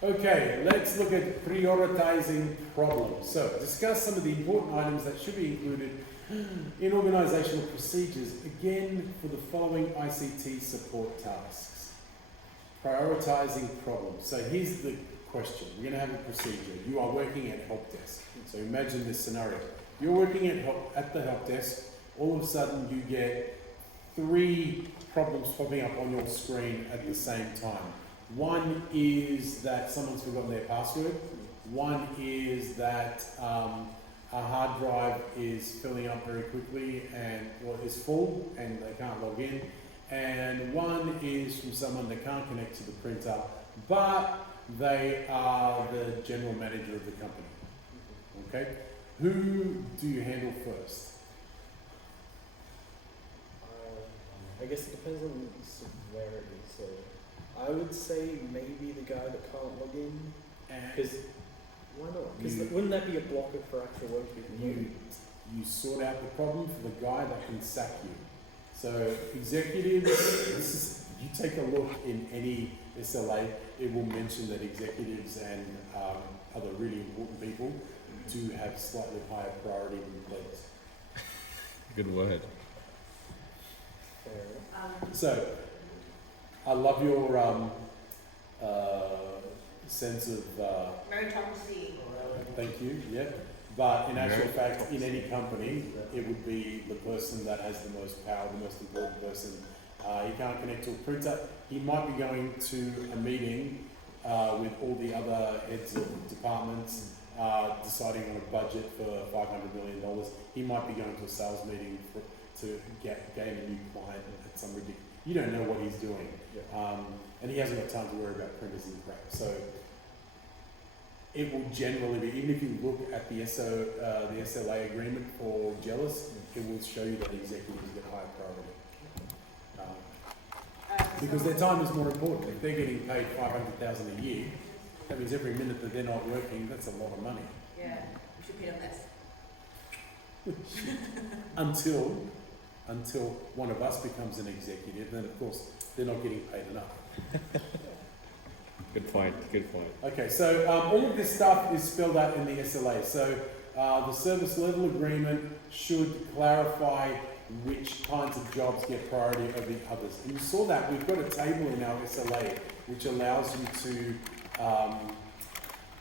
Okay, let's look at prioritizing problems. So, discuss some of the important items that should be included in organizational procedures, again for the following ICT support tasks. Prioritizing problems. So here's the question. We're going to have a procedure. You are working at help desk. So imagine this scenario. You're working at the help desk. All of a sudden you get 3 problems popping up on your screen at the same time. One is that someone's forgotten their password. One is that a hard drive is filling up very quickly and is full and they can't log in. And one is from someone that can't connect to the printer, but they are the general manager of the company. Okay? Who do you handle first? I guess it depends on the severity. So I would say maybe the guy that can't log in. Because why not? Because wouldn't that be a blocker for actual work? You sort out the problem for the guy that can sack you. So executives, you take a look in any SLA, it will mention that executives and other really important people do have slightly higher priority than leads. Good word. So, I love your sense of Meritocracy. thank you, yeah. But in actual fact, in any company, it would be the person that has the most power, the most important person. He can't connect to a printer. He might be going to a meeting with all the other heads of departments, deciding on a budget for $500 million. He might be going to a sales meeting to gain a new client at some ridiculous. You don't know what he's doing, and he hasn't got time to worry about printers and crap. So it will generally be, even if you look at the SLA agreement for Jealous, it will show you that executives get higher priority. Because their time is more important. If they're getting paid $500,000 a year, that means every minute that they're not working, that's a lot of money. Yeah, we should pay them less. Until one of us becomes an executive, then of course they're not getting paid enough. Good point. Okay, so all of this stuff is spelled out in the SLA. So the service level agreement should clarify which kinds of jobs get priority over the others. And you saw that we've got a table in our SLA which allows you to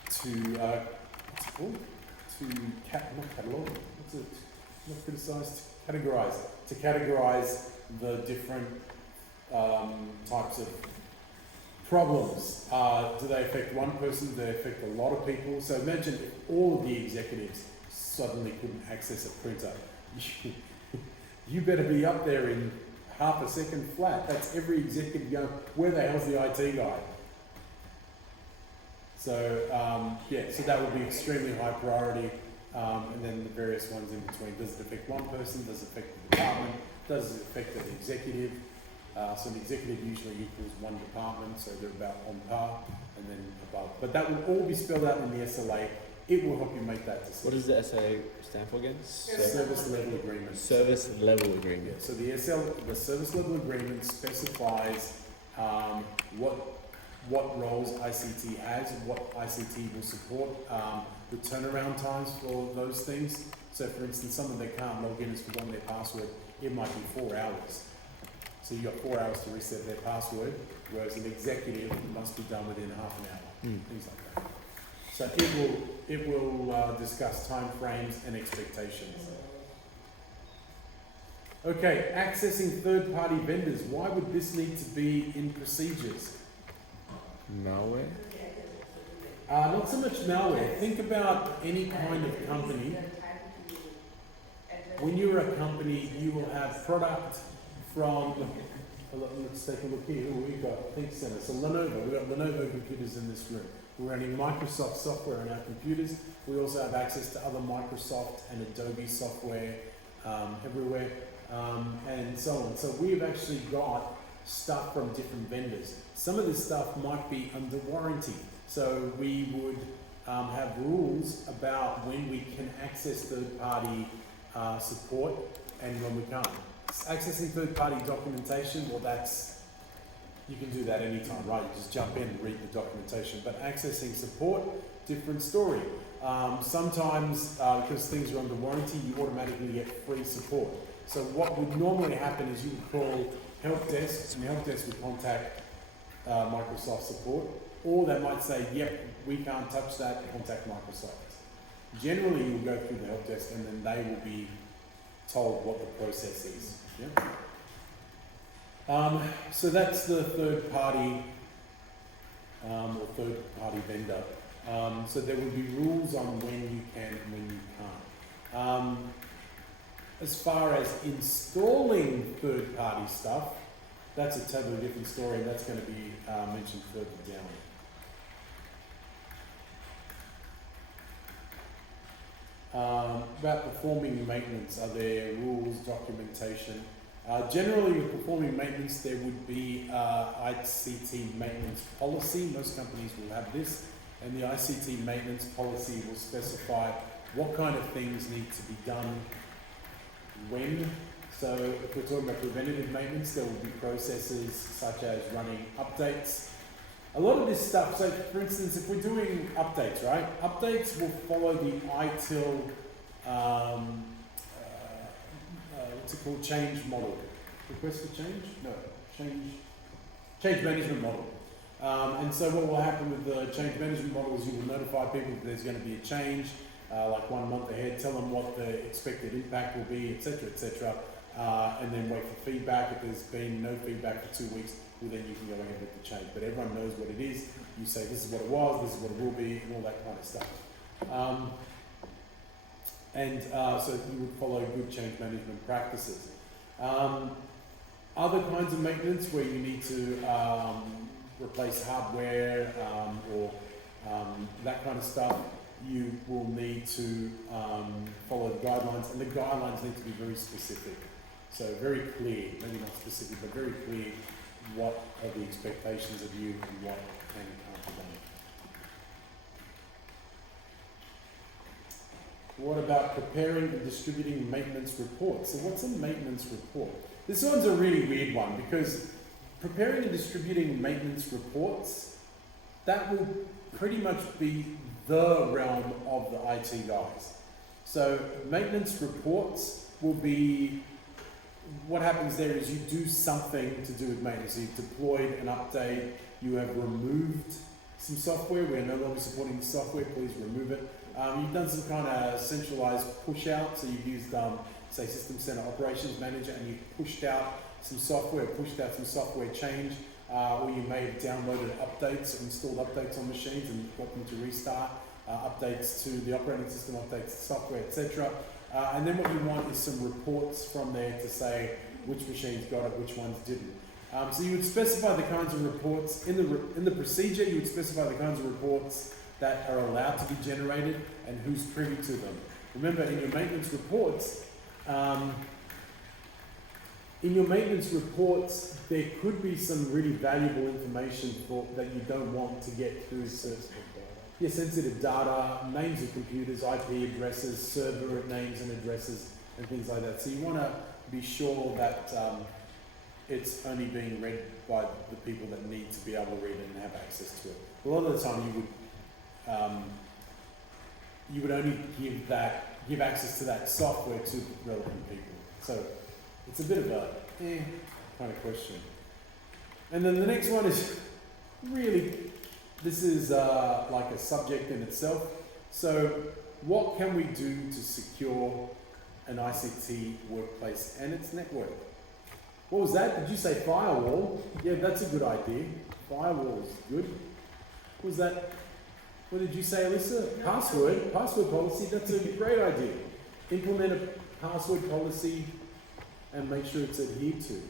what's it called? Not catalog. What's it? Not criticise. To categorize the different types of problems. Do they affect one person? Do they affect a lot of people? So imagine if all of the executives suddenly couldn't access a printer. You better be up there in half a second flat. That's every executive going, where the hell's the IT guy? So so that would be extremely high priority. And then the various ones in between. Does it affect one person? Does it affect the department? Does it affect an executive? So an executive usually equals one department, so they're about on par, and then above. But that will all be spelled out in the SLA. It will help you make that decision. What does the SLA stand for again? Service level agreement. Service level agreement. Yeah, so the service level agreement specifies what roles ICT has, what ICT will support, the turnaround times for those things. So for instance, someone that can't log in has forgotten their password, it might be 4 hours. So you've got 4 hours to reset their password, whereas an executive must be done within half an hour, things like that. So it will discuss time frames and expectations. Okay, accessing third-party vendors. Why would this need to be in procedures? Malware? Not so much malware. Think about any kind of company. When you're a company, you will have product from, let's take a look here, who we've got, Think Center. So Lenovo, we've got Lenovo computers in this room. We're running Microsoft software on our computers. We also have access to other Microsoft and Adobe software everywhere, and so on. So we've actually got stuff from different vendors. Some of this stuff might be under warranty. So we would have rules about when we can access third-party support and when we can't. Accessing third-party documentation, well, you can do that anytime, right? You just jump in and read the documentation. But accessing support, different story. Sometimes, because things are under warranty, you automatically get free support. So what would normally happen is you would call help desk, and the help desk would contact Microsoft support, or they might say, yep, we can't touch that, contact Microsoft. Generally, you'll go through the help desk and then they will be told what the process is. Yeah? So that's the third party vendor. So there will be rules on when you can and when you can't. As far as installing third party stuff, that's a totally different story, and that's going to be mentioned further down. About performing maintenance, are there rules, documentation? Generally, with performing maintenance, there would be ICT maintenance policy. Most companies will have this, and the ICT maintenance policy will specify what kind of things need to be done when. So if we're talking about preventative maintenance, there will be processes such as running updates. A lot of this stuff, so for instance, if we're doing updates, right? Updates will follow the ITIL, what's it called, change model. Request for change? No, change management model. And so what will happen with the change management model is you will notify people that there's going to be a change, like 1 month ahead, tell them what the expected impact will be, etc., and then wait for feedback. If there's been no feedback for 2 weeks, well, then you can go ahead with the change. But everyone knows what it is. You say this is what it was, this is what it will be, and all that kind of stuff. So you would follow good change management practices. Other kinds of maintenance where you need to replace hardware or that kind of stuff, you will need to follow the guidelines, and the guidelines need to be very specific. So very clear, maybe not specific, but very clear what are the expectations of you and what can and can't be done. What about preparing and distributing maintenance reports? So what's a maintenance report? This one's a really weird one because preparing and distributing maintenance reports, that will pretty much be the realm of the IT guys. So maintenance reports will be what happens there is you do something to do with maintenance. So you've deployed an update, you have removed some software, we're no longer supporting the software, please remove it. You've done some kind of centralized push out, so you've used, say, System Center Operations Manager, and you've pushed out some software, pushed out some software change, or you may have downloaded updates, installed updates on machines and got them to restart, updates to the operating system, updates to software, etc. And then what you want is some reports from there to say which machines got it, which ones didn't. So you would specify the kinds of reports in the procedure. You would specify the kinds of reports that are allowed to be generated and who's privy to them. Remember, in your maintenance reports, there could be some really valuable information that you don't want to get through sensitive data, names of computers, IP addresses, server names and addresses, and things like that. So you want to be sure that it's only being read by the people that need to be able to read it and have access to it. A lot of the time you would only give access to that software to relevant people. So it's a bit of a kind of question. And then the next one is really, this is like a subject in itself. So what can we do to secure an ICT workplace and its network? What was that? Did you say firewall? Yeah, that's a good idea. Firewall is good. What was that? What did you say, Alyssa? Password policy, that's a great idea. Implement a password policy and make sure it's adhered to.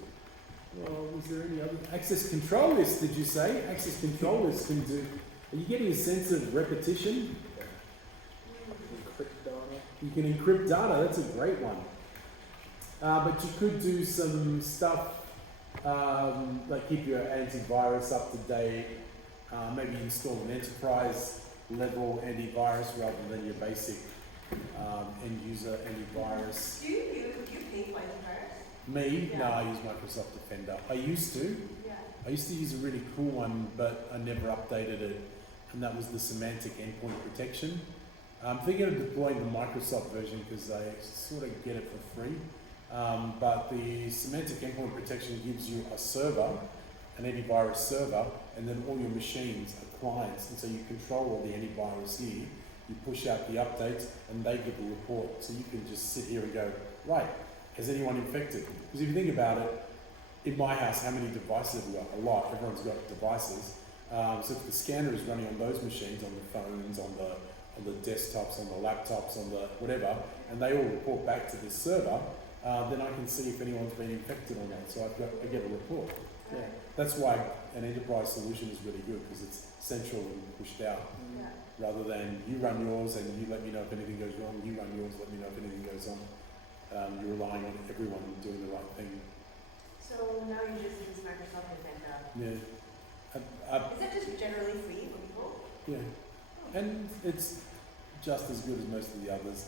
Well, was there any other? Access control list, did you say? Access control list can do. Are you getting a sense of repetition? Encrypt data. You can encrypt data, that's a great one. But you could do some stuff like keep your antivirus up to date, maybe install an enterprise level antivirus rather than your basic end user antivirus. Do you pay for antivirus? Me? Yeah. No, I use Microsoft Defender. I used to. Yeah. I used to use a really cool one, but I never updated it, and that was the semantic endpoint protection. I'm thinking of deploying the Microsoft version because I sort of get it for free. But the semantic endpoint protection gives you a server, an antivirus server, and then all your machines are clients, and so you control all the antivirus here. You push out the updates, and they give a report, so you can just sit here and go, right, has anyone infected? Because if you think about it, in my house, how many devices have we got? A lot. Everyone's got devices. So if the scanner is running on those machines, on the phones, on the desktops, on the laptops, on the whatever, and they all report back to the server, then I can see if anyone's been infected or not. So I get a report. Yeah. That's why an enterprise solution is really good, because it's central and pushed out, Yeah. rather than you run yours and you let me know if anything goes wrong, you run yours, let me know if anything goes on. You're relying on everyone doing the right thing. So now you just use Microsoft Defender. Yeah. Is it just generally free for people? Yeah. And it's just as good as most of the others.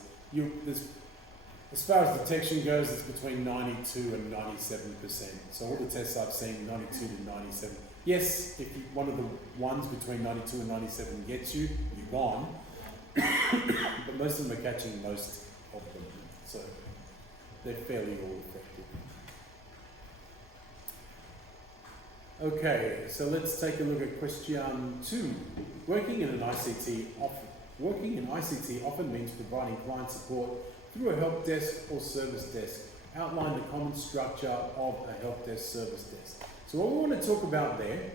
As far as detection goes, it's between 92 and 97%. So all the tests I've seen, 92 to 97. Yes, if one of the ones between 92 and 97 gets you, you're gone. But most of them are catching most of them. So they're fairly all effective. Okay, so let's take a look at question 2. Working in ICT often means providing client support through a help desk or service desk. Outline the common structure of a help desk service desk. So what we want to talk about there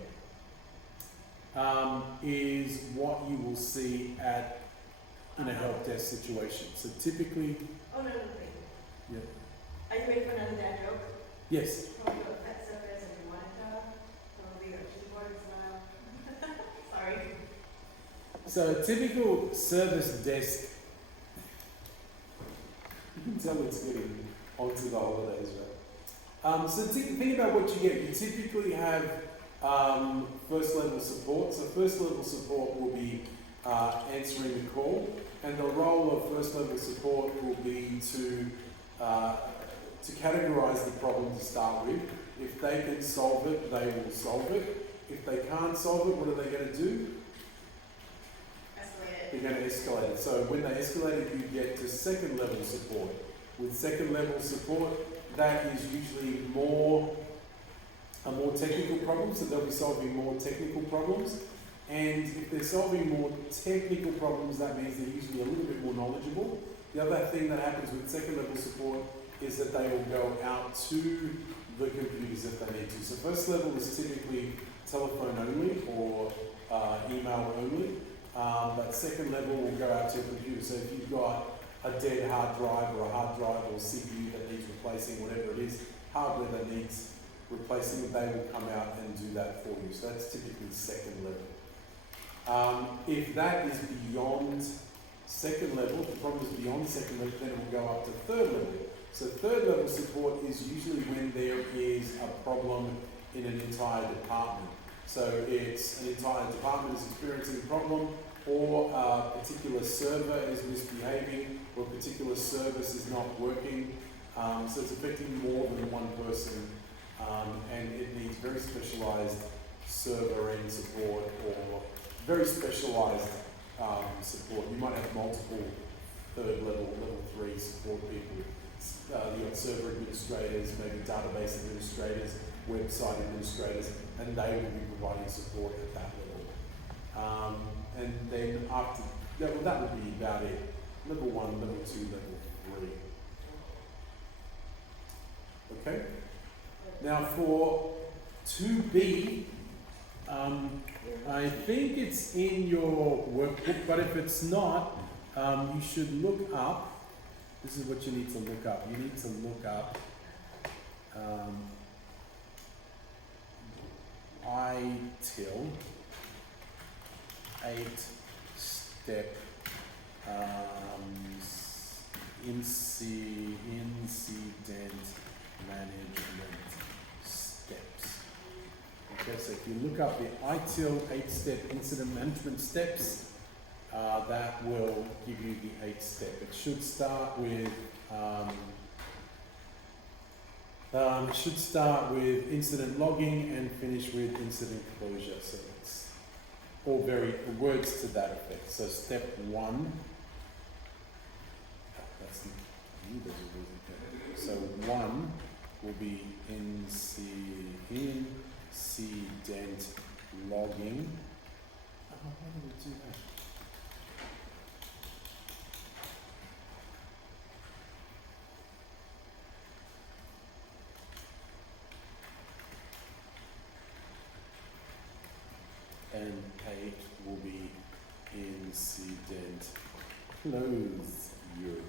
is what you will see in a help desk situation. So typically, Oh, no, wait. yeah, Are you ready for another dad joke? yes. Probably got a pet surface and your monitor. Probably your keyboard as well. Sorry. So a typical service desk, you can tell it's getting onto the holidays, right? So think about what you get. You typically have first level support. So first level support will be answering the call, and the role of first level support will be to categorize the problem to start with. If they can solve it, they will solve it. If they can't solve it, what are they going to do? Escalate it. They're going to escalate it. So when they escalate it, you get to second level support. With second level support, that is usually a more technical problem, so they'll be solving more technical problems. And if they're solving more technical problems, that means they're usually a little bit more knowledgeable. The other thing that happens with second level support is that they will go out to the computers if they need to. So first level is typically telephone only or email only, but second level will go out to a computer. So if you've got a dead hard drive or a hard drive or CPU that needs replacing, whatever it is, hardware that needs replacing, they will come out and do that for you. So that's typically second level. If that is beyond second level, if the problem is beyond second level, then it will go up to third level. So third level support is usually when there is a problem in an entire department. So it's an entire department is experiencing a problem, or a particular server is misbehaving, or a particular service is not working. So it's affecting more than one person, and it needs very specialized server end support or very specialized support. You might have multiple third level, level 3 support people. You've got server administrators, maybe database administrators, website administrators, and they will be providing support at that level. And then after that, well, that would be about it. Level 1, level 2, level 3. Okay? Now for 2B, I think it's in your workbook, but if it's not, you should look up. This is what you need to look up. You need to look up ITIL 8-step incident management steps. Okay, so if you look up the ITIL 8-step incident management steps, that will give you the 8-step. It should start with incident logging and finish with incident closure. So it's all very words to that effect. So step 1. So 1 will be incident logging. How do we do that? And 8 will be incident closure.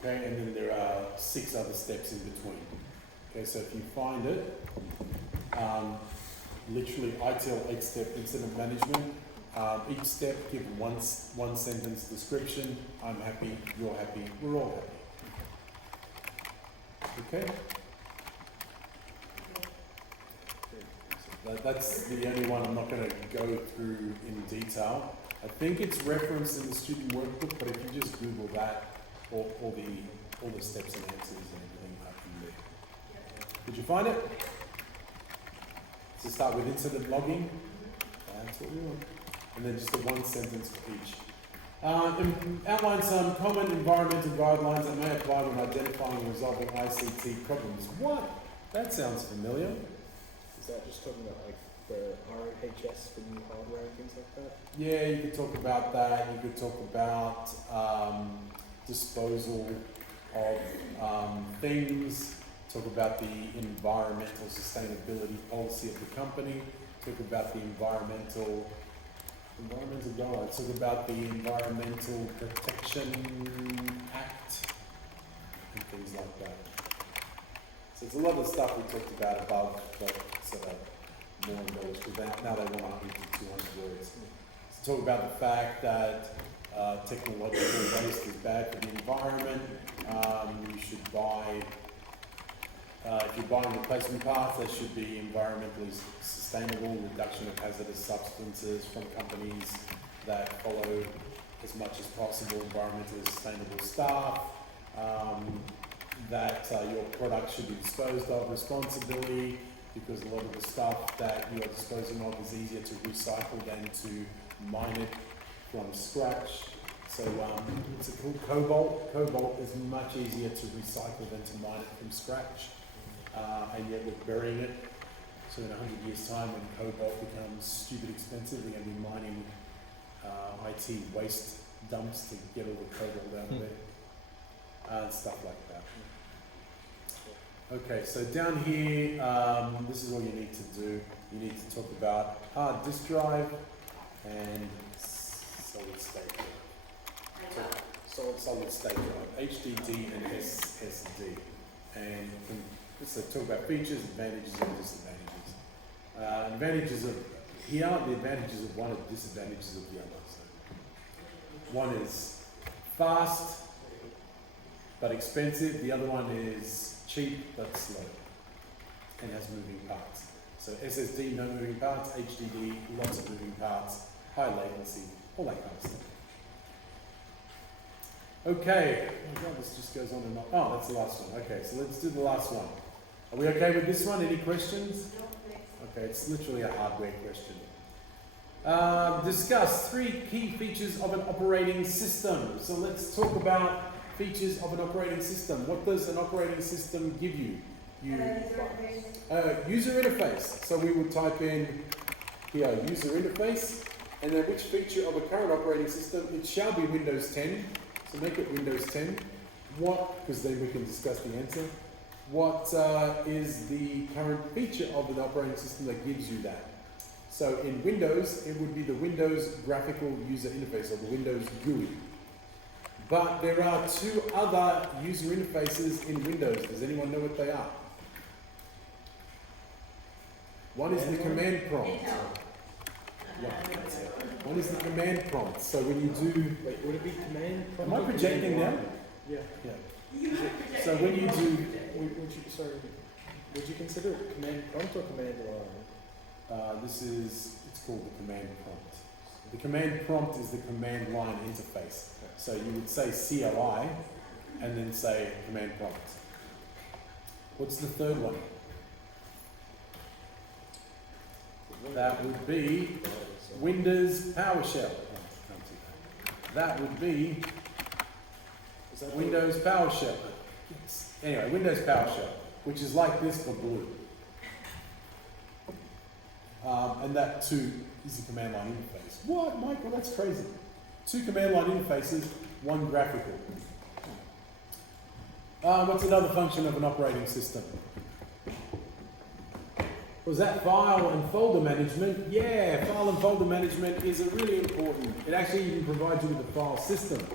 Okay, and then there are 6 other steps in between. Okay, so if you find it, literally ITIL 8-step incident management. Each step give one sentence description. I'm happy, you're happy, we're all happy. Okay. That's the only one I'm not going to go through in detail. I think it's referenced in the student workbook, but if you just Google that, all the steps and answers and everything are in there. Did you find it? So start with incident logging. That's what we want. And then just a one sentence for each. Outline some common environmental guidelines that may apply when identifying and resolving ICT problems. What? That sounds familiar. Is that just talking about like the ROHS for new hardware and things like that? Yeah, you could talk about that. You could talk about disposal of things. Talk about the environmental sustainability policy of the company. Talk about the environmental guidelines. Talk about the Environmental Protection Act and things like that. So it's a lot of stuff we talked about above, but sort of more embellished because now they want 100 to 200 words. So talk about the fact that technological waste is bad for the environment. You should buy, if you're buying replacement parts, they should be environmentally sustainable, reduction of hazardous substances from companies that follow as much as possible environmentally sustainable stuff. That your product should be disposed of responsibly, because a lot of the stuff that you are disposing of is easier to recycle than to mine it from scratch. So it's called cobalt. Cobalt is much easier to recycle than to mine it from scratch, and yet we're burying it. So in 100 years' time, when cobalt becomes stupid expensive, we're going to be mining IT waste dumps to get all the cobalt out of there, and stuff like that. Okay, so down here, this is all you need to do. You need to talk about hard disk drive and solid state drive. Solid state drive, HDD and SSD. And so talk about features, advantages and disadvantages. Advantages of here, the advantages of one and disadvantages of the other. So one is fast but expensive, the other one is cheap but slow and has moving parts. So SSD, no moving parts, HDD, lots of moving parts, high latency, all that kind of stuff. Okay, oh my God, this just goes on and on. Oh, that's the last one. Okay, so let's do the last one. Are we okay with this one? Any questions? Okay, it's literally a hardware question. Discuss 3 key features of an operating system. So let's talk about features of an operating system. What does an operating system give you? User interface. So we would type in here, user interface, and then which feature of a current operating system? It shall be Windows 10. So make it Windows 10. What, because then we can discuss the answer. What is the current feature of an operating system that gives you that? So in Windows, it would be the Windows Graphical User Interface, or the Windows GUI. But there are 2 other user interfaces in Windows. Does anyone know what they are? One is the command prompt. One is the command prompt. So when you do... Wait, would it be command prompt? Am I projecting now? Yeah. So when you do... Would you consider it command prompt or command line? It's called the command prompt. The command prompt is the command line interface. So you would say CLI and then say command prompt. What's the third one? That would be Windows PowerShell. That would be Windows PowerShell. Anyway, Windows PowerShell, which is like this but blue. And that too is the command line interface. What, Michael? That's crazy. 2 command line interfaces, 1 graphical. What's another function of an operating system? Was that file and folder management? Yeah, file and folder management is really important. It actually even provides you with a file system.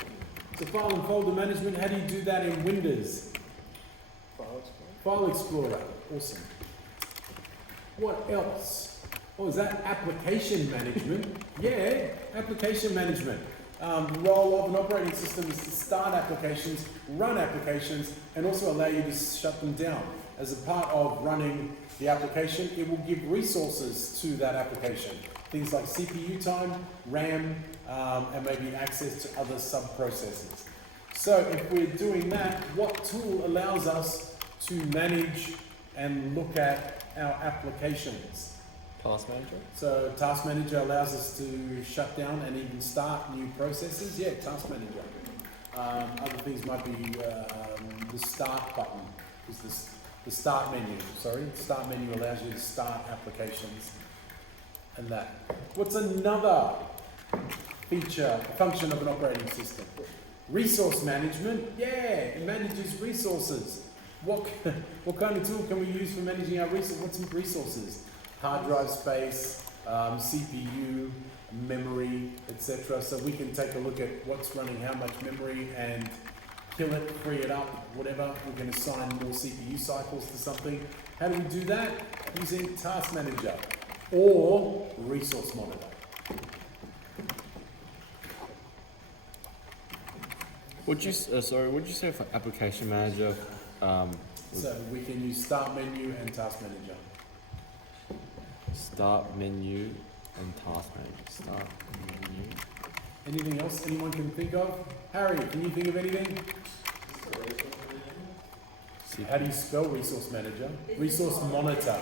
So file and folder management, how do you do that in Windows? File Explorer. Awesome. What else? Oh, is that application management? Yeah, application management. The role of an operating system is to start applications, run applications, and also allow you to shut them down. As a part of running the application, it will give resources to that application. Things like CPU time, RAM, and maybe access to other sub-processors. So if we're doing that, what tool allows us to manage and look at our applications? Task Manager? So Task Manager allows us to shut down and even start new processes. Yeah, Task Manager. Other things might be the Start button, is the Start menu. Sorry, the Start menu allows you to start applications and that. What's another function of an operating system? Resource management. Yeah, it manages resources. What kind of tool can we use for managing our resources? What's resources? Hard drive space, CPU, memory, etc. So we can take a look at what's running how much memory and kill it, free it up, whatever. We can assign more CPU cycles to something. How do we do that? Using Task Manager or Resource Monitor. What'd you say for Application Manager? So we can use Start Menu and Task Manager. Start menu and task manager. Start menu. Anything else anyone can think of? Harry, can you think of anything? How do you spell Resource Manager? Resource Monitor.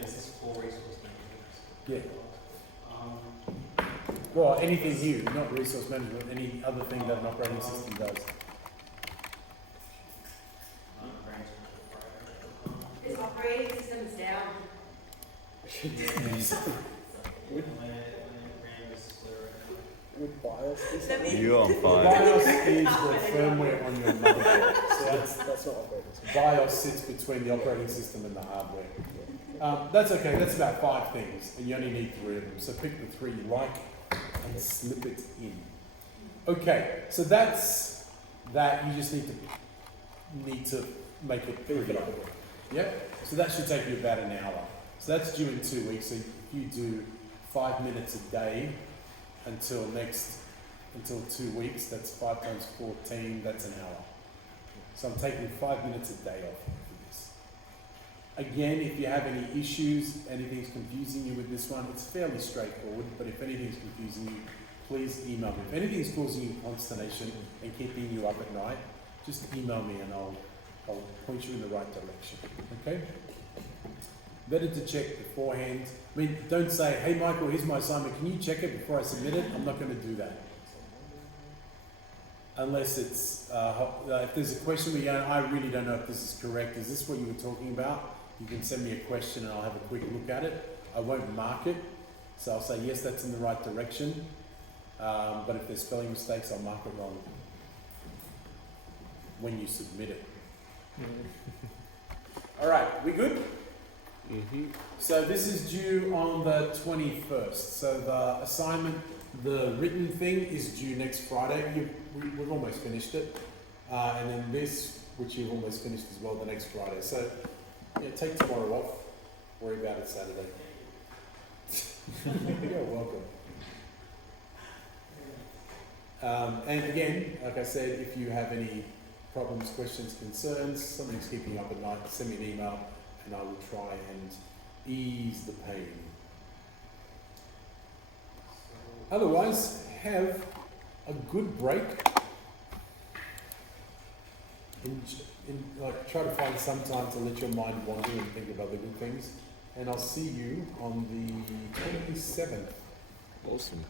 This is for resource managers. Yeah. Well, anything new, not resource management, any other thing that an operating system does. His operating system is down. Would BIOS be That something? means- You're on The fire. BIOS is the firmware on your motherboard. So that's not operating system. BIOS sits between the operating system and the hardware. That's okay, that's about 5 things, and you only need 3 of them. So pick the 3 you like and slip it in. Okay, so that's that. You just need to make it pretty. Yeah, so that should take you about an hour. So that's due in 2 weeks. So if you do 5 minutes a day until 2 weeks, that's 5 times 14, that's an hour. So I'm taking 5 minutes a day off for this. Again, if you have any issues, anything's confusing you with this one, it's fairly straightforward, but if anything's confusing you, please email me. If anything's causing you consternation and keeping you up at night, just email me and I'll point you in the right direction, okay? Better to check beforehand. I mean, don't say, hey Michael, here's my assignment, can you check it before I submit it? I'm not going to do that. Unless it's, if there's a question where you go, I really don't know if this is correct, is this what you were talking about? You can send me a question and I'll have a quick look at it. I won't mark it, so I'll say, yes, that's in the right direction. But if there's spelling mistakes, I'll mark it wrong when you submit it. All right, we good? Mm-hmm. So this is due on the 21st. So the assignment, the written thing is due next Friday. We've almost finished it. And then this, which you've almost finished as well, the next Friday. So yeah, take tomorrow off. Worry about it Saturday. You're welcome. And again, like I said, if you have any problems, questions, concerns, something's keeping you up at night, send me an email and I will try and ease the pain. Otherwise, have a good break. Try to find some time to let your mind wander and think about the good things. And I'll see you on the 27th. Awesome.